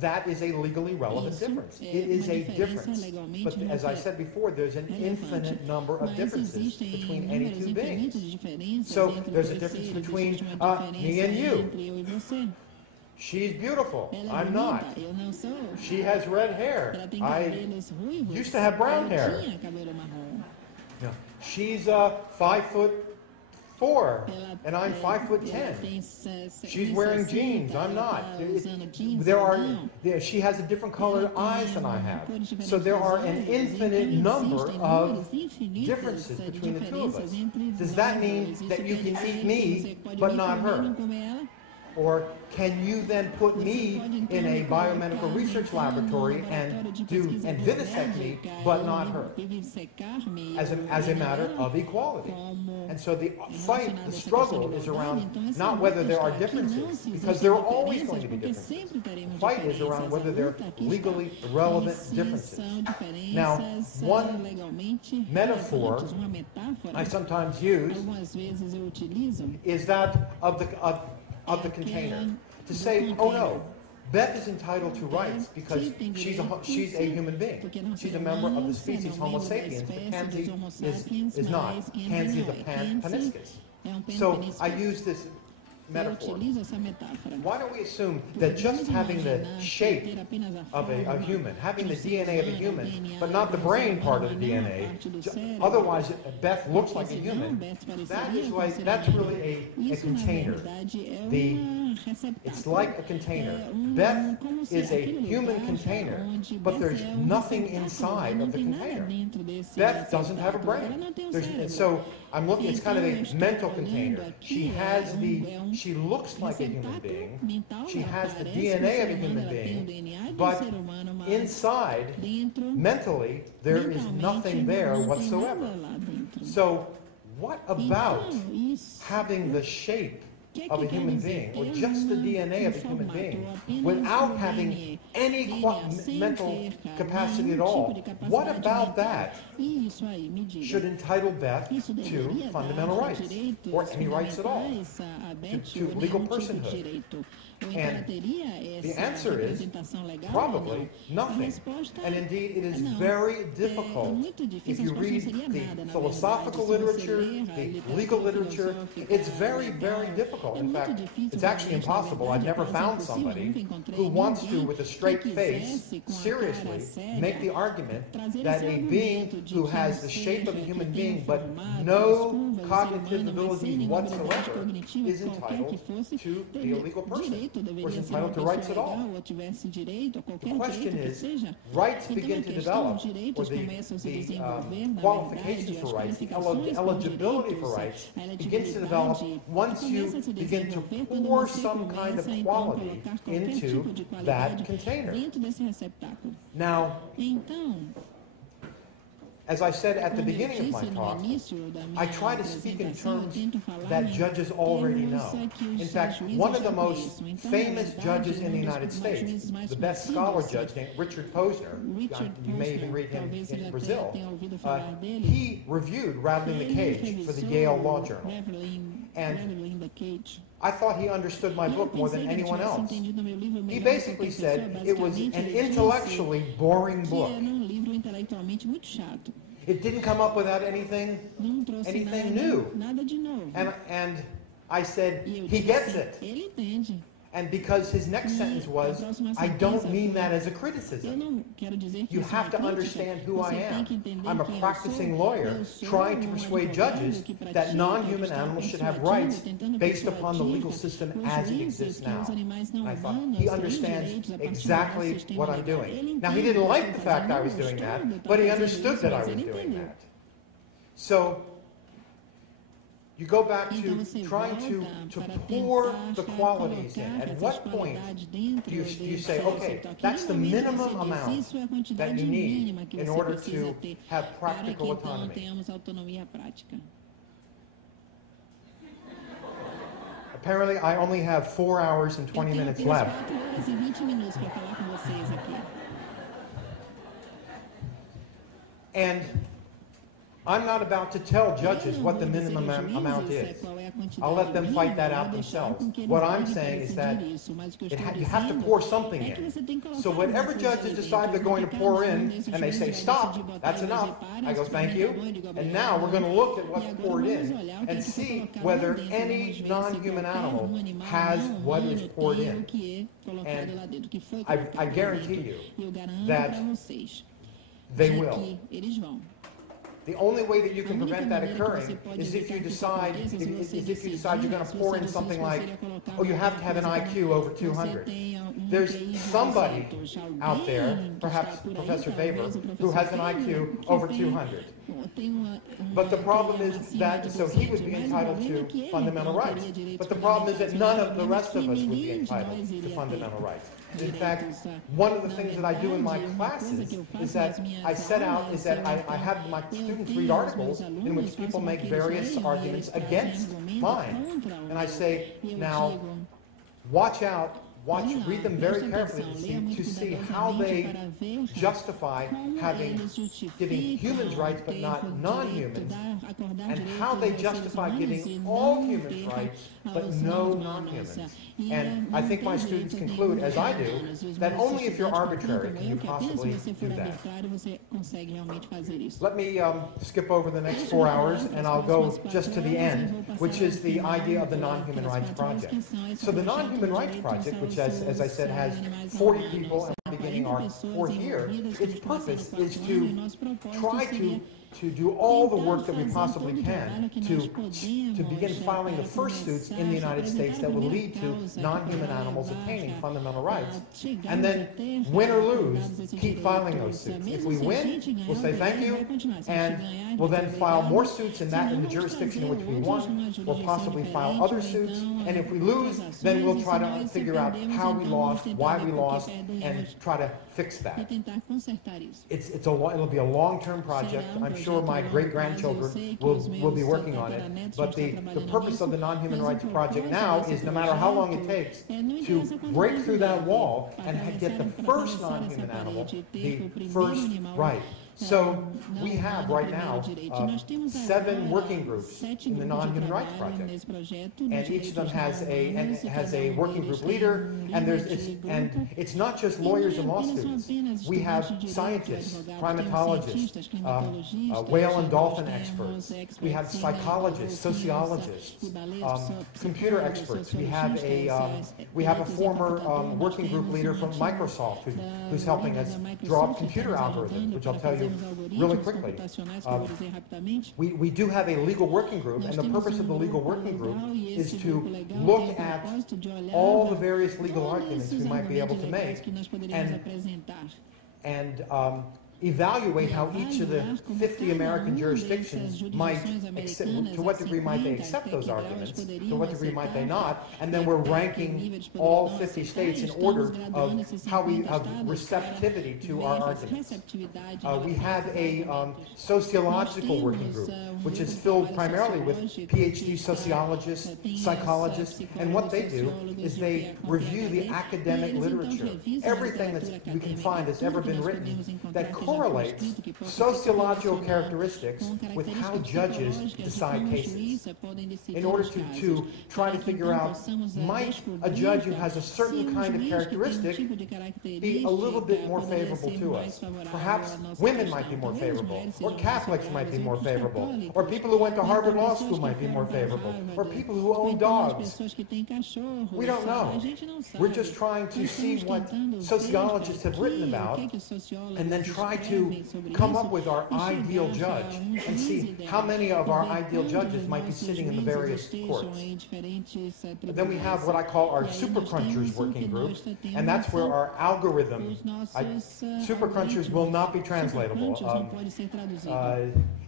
that is a legally relevant difference. It is a difference. But as I said before, there's an infinite number of differences between any two beings. So there's a difference between me and you. She's beautiful. I'm not. She has red hair. I used to have brown hair. No. She's 5'4", and I'm 5'10". She's wearing jeans. I'm not. She has a different colored eyes than I have. So there are an infinite number of differences between the two of us. Does that mean that you can eat me but not her? Or can you then put me in a biomedical research laboratory and vivisect me, but not her, as a matter of equality? And so the fight, the struggle is around not whether there are differences, because there are always going to be differences. The fight is around whether there are legally relevant differences. Now, one metaphor I sometimes use is that of the container. To say, oh no, Beth is entitled to rights because she's a human being. She's a member of the species Homo sapiens, but Kanzi is not. Kanzi is a paniscus. So I use this metaphor. Why don't we assume that just having the shape of a human, having the DNA of a human, but not the brain part of the DNA, otherwise Beth looks like a human, that's really a container. It's like a container. Beth is a human container, but there's nothing inside of the container. Beth doesn't have a brain. So I'm looking, it's kind of a mental container. She looks like a human being. She has the DNA of a human being, but inside, mentally, there is nothing there whatsoever. So what about having the shape of a human being, or just the DNA of a human being, without having any mental capacity at all? What about that should entitle Beth to fundamental rights, or any rights at all, to legal personhood? And the answer is probably nothing. And indeed, it is very difficult. If you read the philosophical literature, the legal literature, it's very, very difficult. In fact, it's actually impossible. I've never found somebody who wants to, with a straight face, seriously make the argument that a being who has the shape of a human being but no cognitive abilities whatsoever is entitled to be a legal person, or is entitled to rights at all. The question is, rights begin to develop, or the qualifications for rights, the eligibility for rights begins to develop once you begin to pour some kind of quality into that container. Now, as I said at the beginning of my talk, I try to speak in terms that judges already know. In fact, one of the most famous judges in the United States, the best scholar judge named Richard Posner, you may even read him in Brazil, he reviewed Rattling the Cage for the Yale Law Journal. And I thought he understood my book more than anyone else. He basically said it was an intellectually boring book. It didn't come up without anything new. And I said, he gets it. And because his next sentence was, I don't mean that as a criticism. You have to understand who I am. I'm a practicing lawyer trying to persuade judges that non-human animals should have rights based upon the legal system as it exists now. And I thought, he understands exactly what I'm doing. Now, he didn't like the fact I was doing that, but he understood that I was doing that. So, you go back to trying to pour the qualities in. At what point do you say, okay, that's the minimum amount that you need in order to have practical autonomy? Apparently, I only have 4 hours and 20 minutes left. And I'm not about to tell judges what the minimum amount is. I'll let them fight that out themselves. What I'm saying is that you have to pour something in. So whatever judges decide they're going to pour in, and they say, stop, that's enough, I go, thank you. And now we're going to look at what's poured in and see whether any non-human animal has what is poured in. And I guarantee you that they will. The only way that you can prevent that occurring is if you decide you're going to pour in something like, oh, you have to have an IQ over 200. There's somebody out there, perhaps Professor Faber, who has an IQ over 200. But the problem is that, so he would be entitled to fundamental rights. But the problem is that none of the rest of us would be entitled to fundamental rights. In fact, one of the things that I do in my classes is that I set out, is that I have my students read articles in which people make various arguments against mine. And I say, now, watch out, read them very carefully to see how they justify giving humans rights but not non-humans, and how they justify giving all humans rights but no non-humans. And I think my students conclude, as I do, that only if you're arbitrary can you possibly do that. Let me skip over the next 4 hours, and I'll go just to the end, which is the idea of the Nonhuman Rights Project. So the Nonhuman Rights Project, which as I said has 40 people at the beginning, our fourth year, its purpose is to try to do all the work that we possibly can to begin filing the first suits in the United States that will lead to non-human animals attaining fundamental rights. And then, win or lose, keep filing those suits. If we win, we'll say thank you, and we'll then file more suits in the jurisdiction in which we want. We'll possibly file other suits, and if we lose, then we'll try to figure out how we lost, why we lost, and try to fix that. It'll be a long-term project. I'm sure my great-grandchildren will be working on it. But the purpose of the Nonhuman Rights Project now is, no matter how long it takes, to break through that wall and get the first non-human animal the first right. So we have right now 7 working groups in the Nonhuman Rights Project, and each of them has a working group leader. And it's not just lawyers and law students. We have scientists, primatologists, whale and dolphin experts. We have psychologists, sociologists, computer experts. We have a former working group leader from Microsoft who's helping us draw up computer algorithms, which I'll tell you really quickly. We do have a legal working group, and the purpose of the legal working group is to look at all the various legal arguments we might be able to make and evaluate how each of the 50 American jurisdictions might accept, to what degree might they accept those arguments, to what degree might they not, and then we're ranking all 50 states in order of how we have receptivity to our arguments. We have a sociological working group, which is filled primarily with PhD sociologists, psychologists, and what they do is they review the academic literature, everything that we can find that's ever been written that correlates sociological characteristics with how judges decide cases in order to try to figure out, might a judge who has a certain kind of characteristic be a little bit more favorable to us? Perhaps women might be more favorable, or Catholics might be more favorable, or people who went to Harvard Law School might be more favorable, or people who own dogs. We don't know. We're just trying to see what sociologists have written about and then try to come up with our ideal judge and see how many of our ideal judges might be sitting in the various courts. Then we have what I call our super crunchers working group, and that's where our algorithm, super crunchers will not be translatable.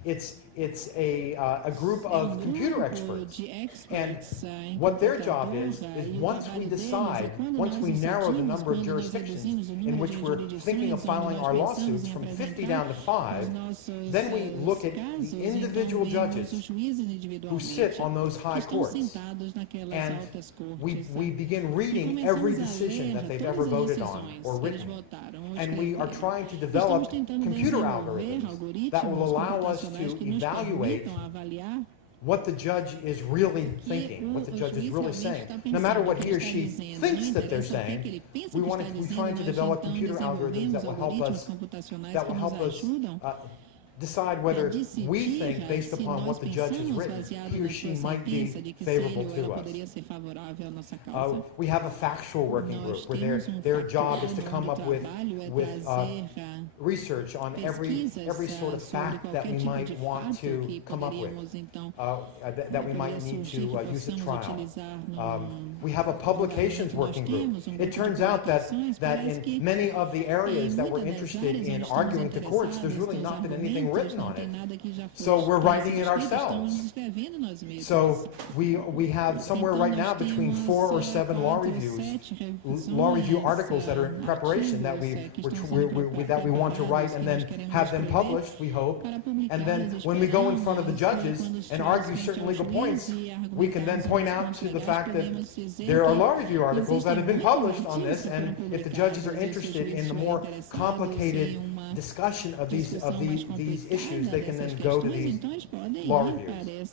It's a group of computer experts, and what their job is once we decide, once we narrow the number of jurisdictions in which we're thinking of filing our lawsuits from 50 down to 5, then we look at the individual judges who sit on those high courts, and we begin reading every decision that they've ever voted on or written. And we are trying to develop computer algorithms that will allow us to evaluate what the judge is really thinking, what the judge is really saying. No matter what he or she thinks that they're saying, we're trying to develop computer algorithms that will help us decide whether we think, based upon what the judge has written, he or she might be favorable to us. We have a factual working group where their job is to come up with research on every sort of fact that we might want to come up with, that we might need to use at trial. We have a publications working group. It turns out that in many of the areas that we're interested in arguing to courts, there's really not been anything written on it. So we're writing it ourselves. So we have somewhere right now between 4 or 7 law review articles that are in preparation that we want to write and then have them published, we hope. And then when we go in front of the judges and argue certain legal points, we can then point out to the fact that there are law review articles that have been published on this, and if the judges are interested in the more complicated discussion of these issues, they can then go to these law reviews.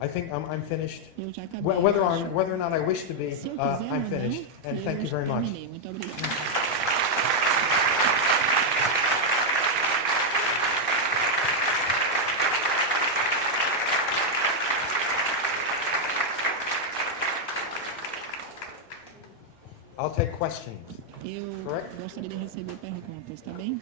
I think I'm finished. Whether or not I wish to be, I'm finished. And thank you very much. I'll take questions. Correct? Gostaria de receber perguntas, tá bem?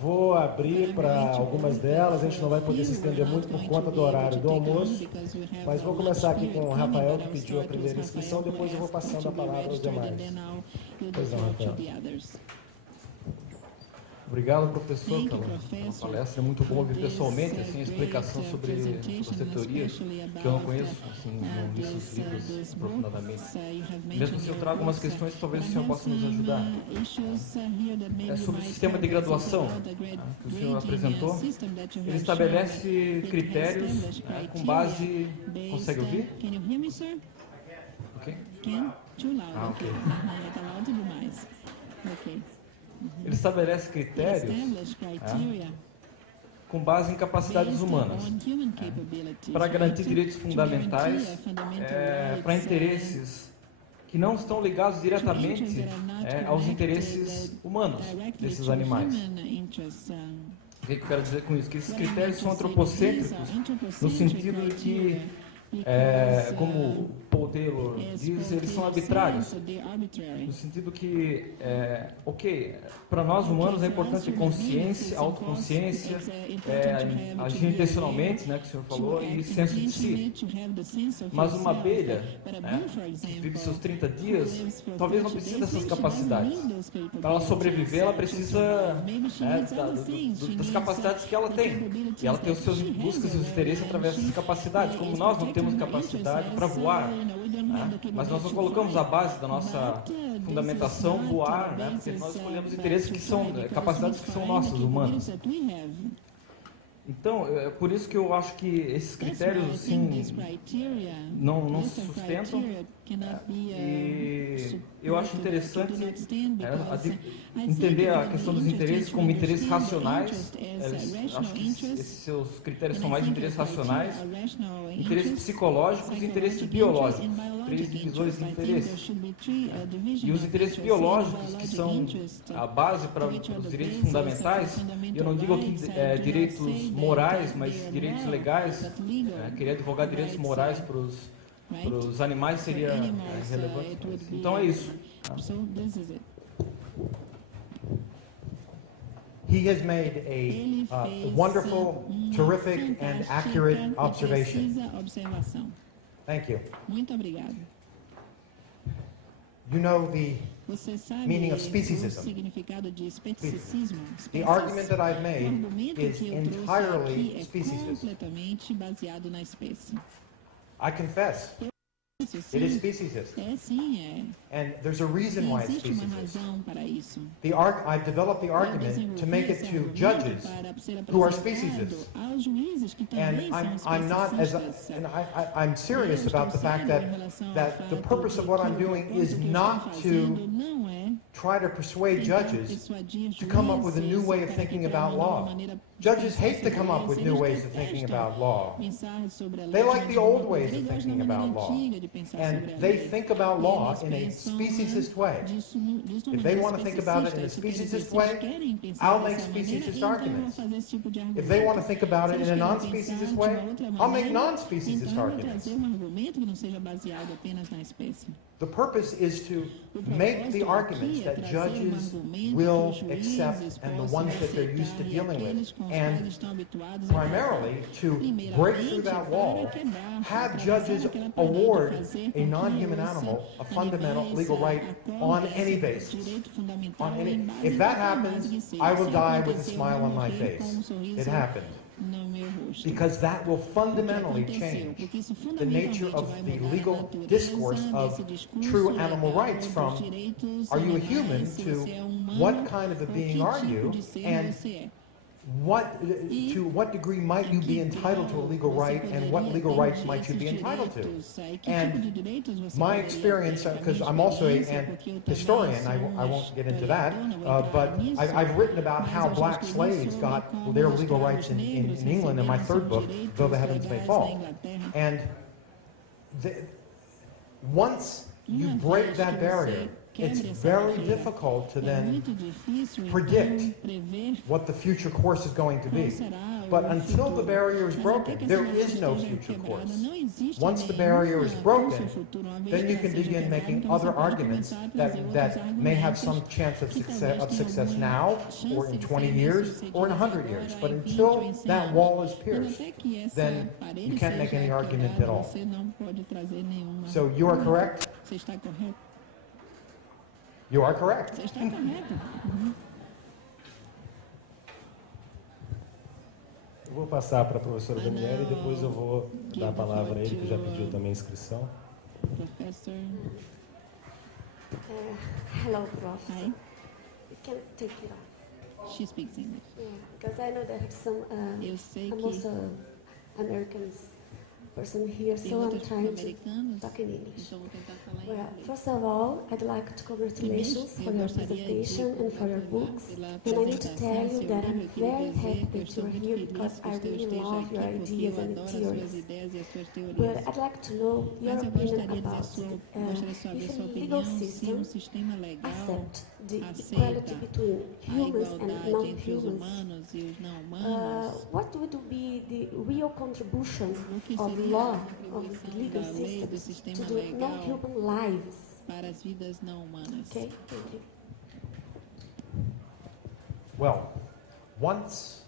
Vou abrir para algumas delas, a gente não vai poder se estender muito por conta do horário do almoço, mas vou começar aqui com o Rafael, que pediu a primeira inscrição, depois eu vou passando a palavra aos demais. Pois não, Rafael. Obrigado, professor, pela palestra. É muito bom ouvir pessoalmente assim, a explicação sobre essa teoria, que eu não conheço, assim, não li seus livros aprofundadamente. Mesmo assim, eu trago algumas questões que talvez o senhor possa nos ajudar. É sobre o sistema de graduação, que o senhor apresentou. Ele estabelece critérios com base... Consegue ouvir? Ok? Ok. Ele estabelece critérios com base em capacidades humanas para garantir direitos fundamentais para interesses que não estão ligados diretamente aos interesses humanos desses animais. O que eu quero dizer com isso? Que esses critérios são antropocêntricos no sentido de que, como Paul Taylor diz, eles são arbitrários. No sentido que, para nós humanos é importante consciência, autoconsciência, agir intencionalmente, né, que o senhor falou, e senso de si. Mas uma abelha, que vive seus 30 dias, talvez não precise dessas capacidades. Para ela sobreviver, ela precisa das capacidades que ela tem. E ela tem os seus buscas e os interesses através dessas capacidades. Como nós não temos capacidade para voar, mas nós não colocamos a base da nossa fundamentação voar, porque nós escolhemos interesses que são, capacidades que são nossas, humanas. Então, é por isso que eu acho que esses critérios, sim, não se sustentam. E eu acho interessante entender a questão dos interesses como interesses racionais. Acho que esses seus critérios são mais interesses racionais, interesses psicológicos e interesses biológicos. Três divisões de interesses. E os interesses biológicos, que são a base para os direitos fundamentais, e eu não digo aqui direitos morais, mas direitos legais. Queria advogar direitos morais para os animais seria relevante. Então é isso. He has made a wonderful, terrific, and accurate observation. Thank you. Muito obrigado. You know the Você sabe meaning of o speciesism. significado de especiesismo? The argument that I've O made argumento is que eu trouxe entirely aqui é speciesist. completamente baseado na espécie. I confess, it is speciesist. É sim, é. And there's a reason why it's Existe uma speciesist. razão para isso. I've developed the argument to make it to judges who are speciesists. Aos juízes que And também são I'm not as especistas. and I'm serious about the fact that the purpose of what I'm doing is not to Não é try to persuade judges to come up with a new way of thinking about law. Judges hate to come up with new ways of thinking about law. They like the old ways of thinking about law. And they think about law in a speciesist way. If they want to think about it in a speciesist way, I'll make speciesist arguments. If they want to think about it in a non-speciesist way, I'll make non-speciesist arguments. The purpose is to make the arguments that judges will accept and the ones that they're used to dealing with, and primarily to break through that wall, have judges award a non-human animal a fundamental legal right on any basis. If that happens, I will die with a smile on my face. It happened. Because that will fundamentally change the nature of the legal discourse of true animal rights from are you a human to what kind of a being are you, and to what degree might you be entitled to a legal right, and what legal rights might you be entitled to. And my experience, because I'm also a historian, I won't get into that, but I've written about how black slaves got their legal rights in England in my third book, Though the Heavens May Fall. And once you break that barrier, it's very difficult to then predict what the future course is going to be. But until the barrier is broken, there is no future course. Once the barrier is broken, then you can begin making other arguments that may have some chance of success now, or in 20 years, or in 100 years. But until that wall is pierced, then you can't make any argument at all. So you are correct? You are correct. Eu vou passar para a professora Daniela e depois eu vou dar a palavra a ele, que já pediu também inscrição. Professor. Hello, Prof. Hi. You can take it off. She speaks English. Yeah, because I know there are some Eu sei almost que Americans person here, tem so I'm outros trying to americanos, talk in English. então vou tentar falar em Well, inglês. first of all, I'd like to congratulations for your presentation and for your books. And I need to tell you that I'm very happy that you're here because I really love your ideas and theories. But I'd like to know your Mas eu opinion gostaria de about gostaria de saber if sua a legal opinião se system sistema legal accept the aceita equality between a humans and igualdade entre os non-humans. humanos e os não humanos. What would be the real contribution O que of seria law, a of contribuição legal da lei do systems sistema to the legal non-human lives? para as vidas não humanas? Okay, thank you. Well, once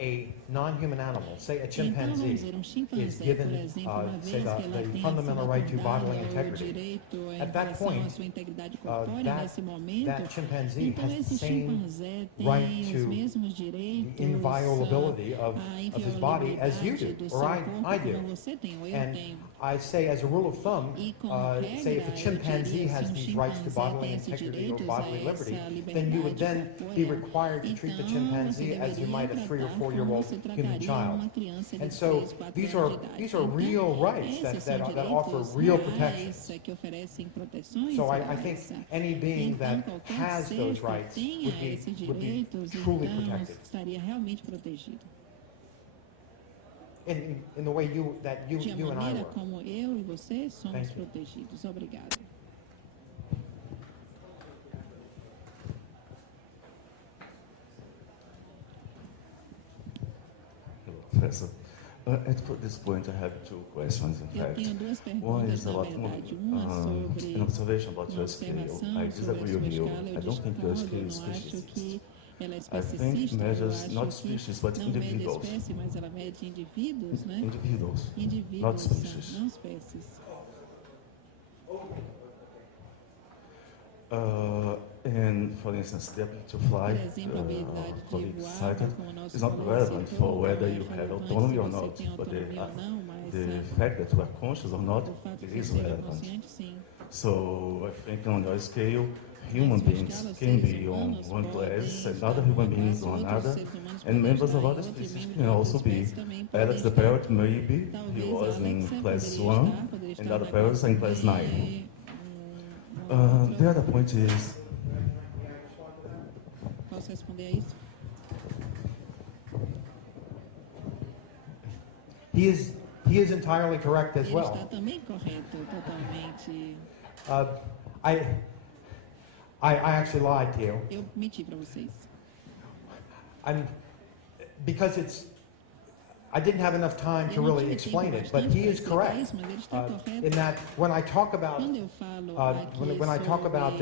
a non-human animal, say a Então, vamos chimpanzee, dizer, is chimpanzé, given, por exemplo, uma say, vez que ela the tem fundamental right to bodily o integrity, direito em at that relação à point, sua integridade corpórea nesse momento, that chimpanzee então has the esse same chimpanzé tem right os to mesmos the direitos, inviolability of a his body as you do, inviolabilidade do or seu I corpo do. como você tem, ou eu And tenho. I say, as a rule of thumb, E como say if a regra, chimpanzee eu diria, has se these rights to chimpanzé bodily tem esses integrity or direitos bodily a liberty, essa then you would liberdade then be corpórea, required to treat the então chimpanzee você as you might a deveria 3 or tratar 4-year-old como você human trataria child. uma criança de And so 3, 4 these anos de are idade. real rights Esses that são that offer direitos real reais protections. que oferecem proteções So I think reais. any being Então, that qualquer has ser those que rights tenha esses would be direitos, truly então protected. estaria realmente protegido. In the way that you De and I maneira were. como eu e você somos Thank you. protegidos. Obrigada. Hello, Professor. At this point, I have two questions, in Eu fact. tenho duas One perguntas, is na about verdade. Uma sobre an observation about uma your scale. observação I sobre a disagree sua with you. escala. I Eu don't think your discordo, scale eu is não acho speciesist. que ela é I think especicista. Eu measures acho not que species, but não mede individuals. espécie, mas ela mede indivíduos, né? Individuals, not Indivíduos, species. não espécies. And for instance, the ability to fly, Por exemplo, a habilidade de colleague voar, cited, como o nosso is not colega relevant citou, for whether não é you have relevante autonomy se or você not, tem but autonomia ou não, mas the fact that you are conscious or not, o fato it de is você ser relevant. consciente, sim. So I think on your scale, human Na sua beings escala, can seres be on humanos one podem class and estar other numa human beings classe, on outros another, seres humanos and podem members estar of em other outra, e species membros can de outra also be. espécie também podem Alex the estar. parrot maybe, he Talvez was in Alexa class poderia 1, estar, poderia estar and other na parrots classe in class 1 9. e The other point is, posso responder a isso? He is entirely correct as Ele well. está também correto, totalmente. I actually lied to you. Eu menti para vocês. Because I didn't have enough time to really explain it, but he is correct in that when I talk about Quando eu falo when I talk about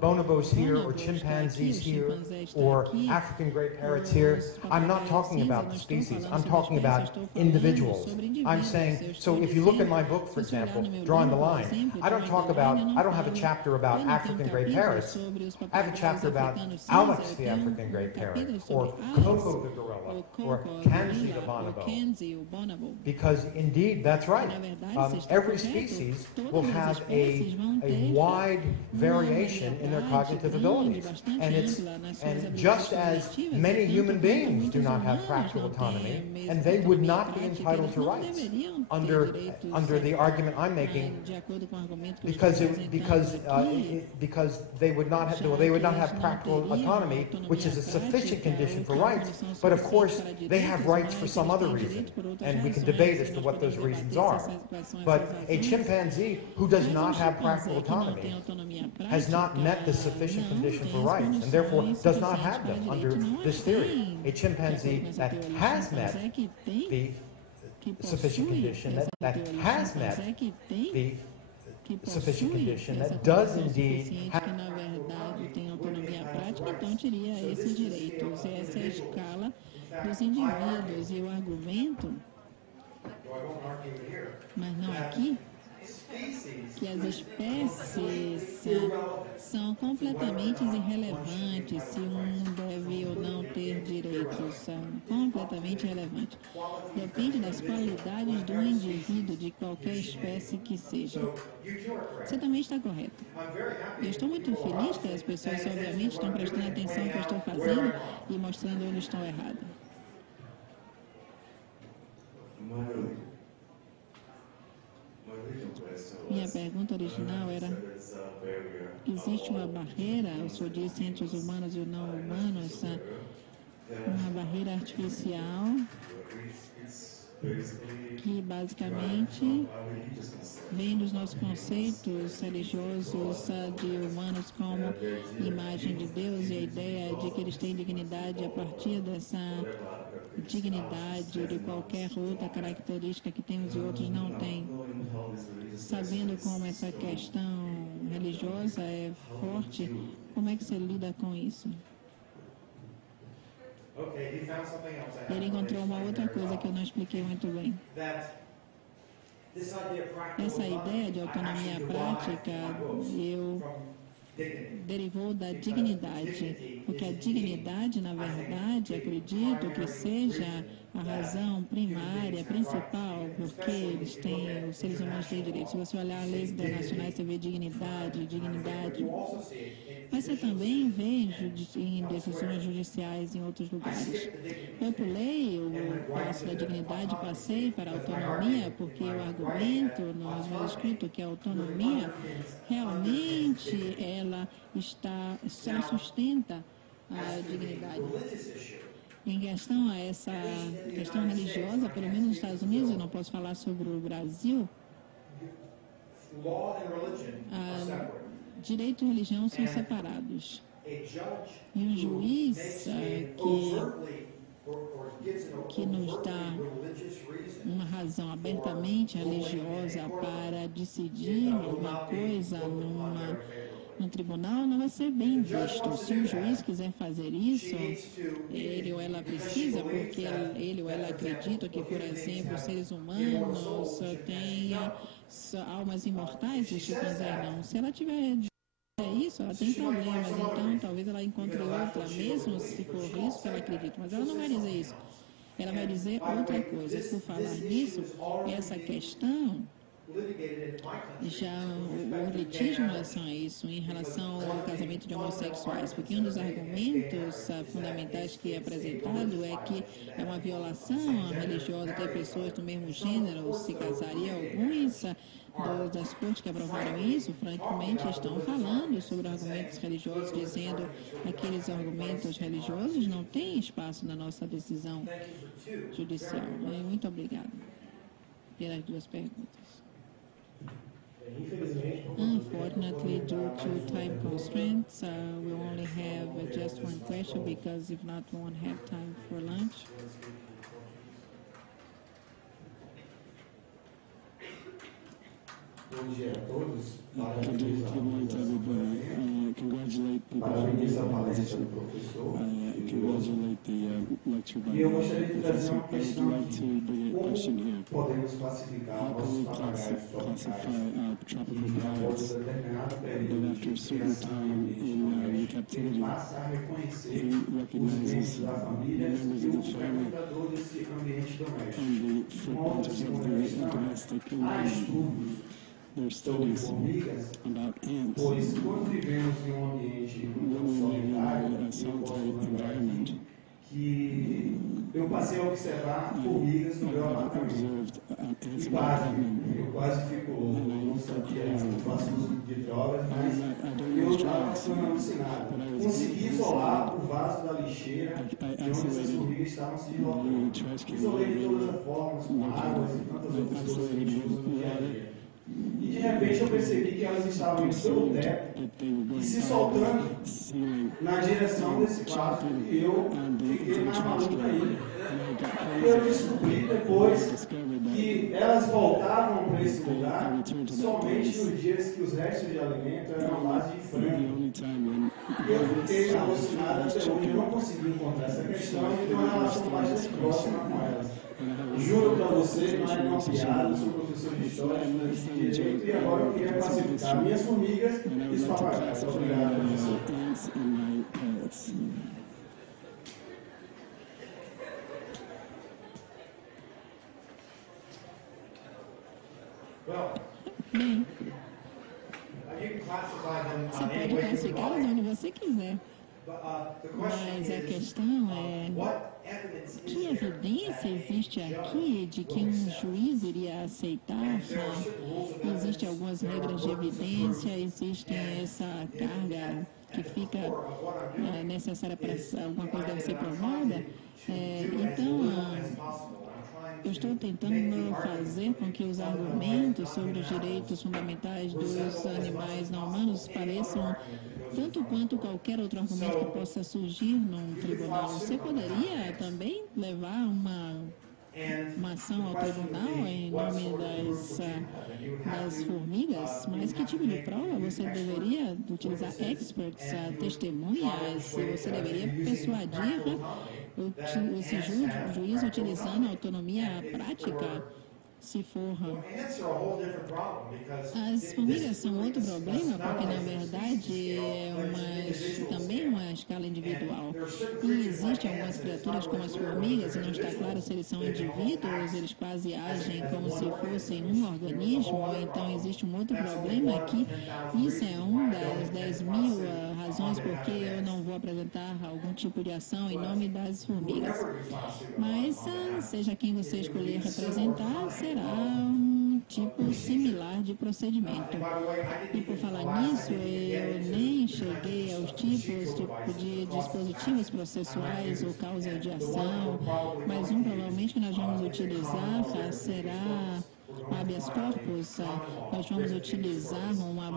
bonobos here or chimpanzees here or African gray parrots here, I'm not talking about the species. I'm talking about individuals. I'm saying, so if you look in my book, for example, Drawing the Line, I don't have a chapter about African gray parrots. I have a chapter about Alex the African gray parrot or Coco the gorilla or Kanzi the bonobo. Because indeed, that's right. Every species will have a wide variation in their cognitive abilities. And just as many human beings do not have practical autonomy, and they would not be entitled to rights under the argument I'm making, because they would not have practical autonomy, which is a sufficient condition for rights. But of course, they have rights for some other reason, and we can debate as to what those reasons are. But a chimpanzee who does not have practical autonomy has not met the sufficient condition for rights, and therefore does not have them under this theory. A chimpanzee that has met the sufficient condition, that has met the sufficient condition, that does indeed have... que na verdade tem autonomia prática, então teria esses direitos. Essa é a escala dos indivíduos. E o argumento, mas não aqui, que as espécies são completamente irrelevantes se um deve ou não ter direitos, são completamente irrelevantes. Depende das qualidades do indivíduo, de qualquer espécie que seja. Você também está correto. Eu estou muito feliz que as pessoas, obviamente, estão prestando atenção no que eu estou fazendo e mostrando onde estão erradas. Minha pergunta original era: existe uma barreira, o senhor disse, entre os humanos e os não humanos, uma barreira artificial que basicamente vem dos nossos conceitos religiosos de humanos como imagem de Deus e a ideia de que eles têm dignidade a partir dessa dignidade de qualquer outra característica que temos e outros não têm. Sabendo como essa questão religiosa é forte, como é que você lida com isso? Ele encontrou uma outra coisa que eu não expliquei muito bem. Essa ideia de autonomia prática derivou da dignidade, porque a dignidade, na verdade, acredito que seja a razão primária, principal, porque os seres humanos têm direitos. Se você olhar as leis internacionais, você vê dignidade. Mas você também vê em decisões judiciais em outros lugares. Eu pulei o passo da dignidade, passei para a autonomia, porque eu argumento nos meus escritos que a autonomia realmente ela sustenta a dignidade. Em questão a essa questão religiosa, pelo menos nos Estados Unidos, eu não posso falar sobre o Brasil, direito e religião são separados. E um juiz que nos dá uma razão abertamente religiosa para decidir alguma coisa no tribunal não vai ser bem visto. Se um juiz quiser fazer isso, ele ou ela precisa, porque ele ou ela acredita que, por exemplo, os seres humanos têm almas imortais, se quiser não. Se ela tiver isso, ela tem problemas, então talvez ela encontre outra, mesmo se for isso que ela acredita, mas ela não vai dizer isso. Ela vai dizer outra coisa. Por falar nisso, essa questão, já o litígio em relação a isso, em relação ao casamento de homossexuais, porque um dos argumentos fundamentais que é apresentado é que é uma violação religiosa ter pessoas do mesmo gênero se casarem. Alguns das cortes que aprovaram isso, francamente, estão falando sobre argumentos religiosos, dizendo que aqueles argumentos religiosos não têm espaço na nossa decisão judicial. Muito obrigada pelas duas perguntas. Unfortunately, due to time constraints, we only have just one question because if not, we won't have time for lunch. Bom dia a todos. Good morning to everybody. Congratulate people for the organization. Congratulate the lecture by the professor. I would like to bring a question here. How can we classify tropical pirates that after a certain time in captivity, he recognizes members of the family and the footprinters of the domestic environment? There are studies about ants. When we live in a solitary environment, eu passei a observar formigas no meu apartamento. E pasme, eu quase fico louco, não sabia, eu faço uso de drogas, mas eu estava ficando alucinado. Consegui isolar o vaso da lixeira de onde essas formigas estavam se deslocando. Isolei de todas as formas, com águas e tantas outras coisas que a gente usa no dia a dia. E de repente eu percebi que elas estavam indo pelo teto e se soltando na direção desse vaso e eu fiquei mais maluco ainda. E eu descobri depois que elas voltavam para esse lugar somente nos dias que os restos de alimento eram à base de frango. E eu fiquei alucinado até hoje, eu não consegui encontrar essa questão e tenho uma relação bastante próxima com elas. Juro para você, não é uma piada, eu sou professor discussões de história, de direito, e agora eu queria classificar minhas formigas e os papagaios. Obrigado, professor. Bem, você pode classificá-las onde você quiser. Mas a questão é: que evidência existe aqui de que um juiz iria aceitar? Existem algumas regras de evidência, existe essa carga que fica necessária para alguma coisa deve ser provada. Eu estou tentando fazer com que os argumentos sobre os direitos fundamentais dos animais não humanos pareçam tanto quanto qualquer outro argumento que possa surgir num tribunal. Você poderia também levar uma ação ao tribunal em nome das formigas? Mas que tipo de prova? Você deveria utilizar experts, testemunhas? Você deveria persuadir esse juiz utilizando a autonomia prática? Se for. As formigas são outro problema, porque na verdade é também uma escala individual. E existem algumas criaturas como as formigas, e não está claro se eles são indivíduos, eles quase agem como se fossem um organismo. Então existe um outro problema aqui. Isso é uma das 10.000 razões por que eu não vou apresentar algum tipo de ação em nome das formigas. Mas seja quem você escolher representar, será um tipo similar de procedimento. E por falar nisso, eu nem cheguei aos tipos de dispositivos processuais ou causa de ação, mas provavelmente que nós vamos utilizar será habeas corpus. Nós vamos utilizar uma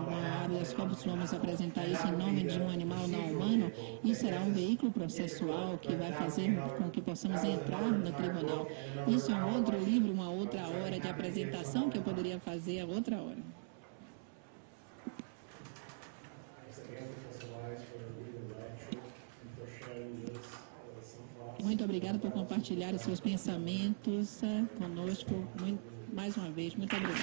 habeas corpus, vamos apresentar isso em nome de um animal não humano, e será um veículo processual que vai fazer com que possamos entrar no tribunal. Isso é um outro livro, uma outra hora de apresentação que eu poderia fazer a outra hora. Muito obrigada por compartilhar os seus pensamentos conosco mais uma vez. Muito obrigada.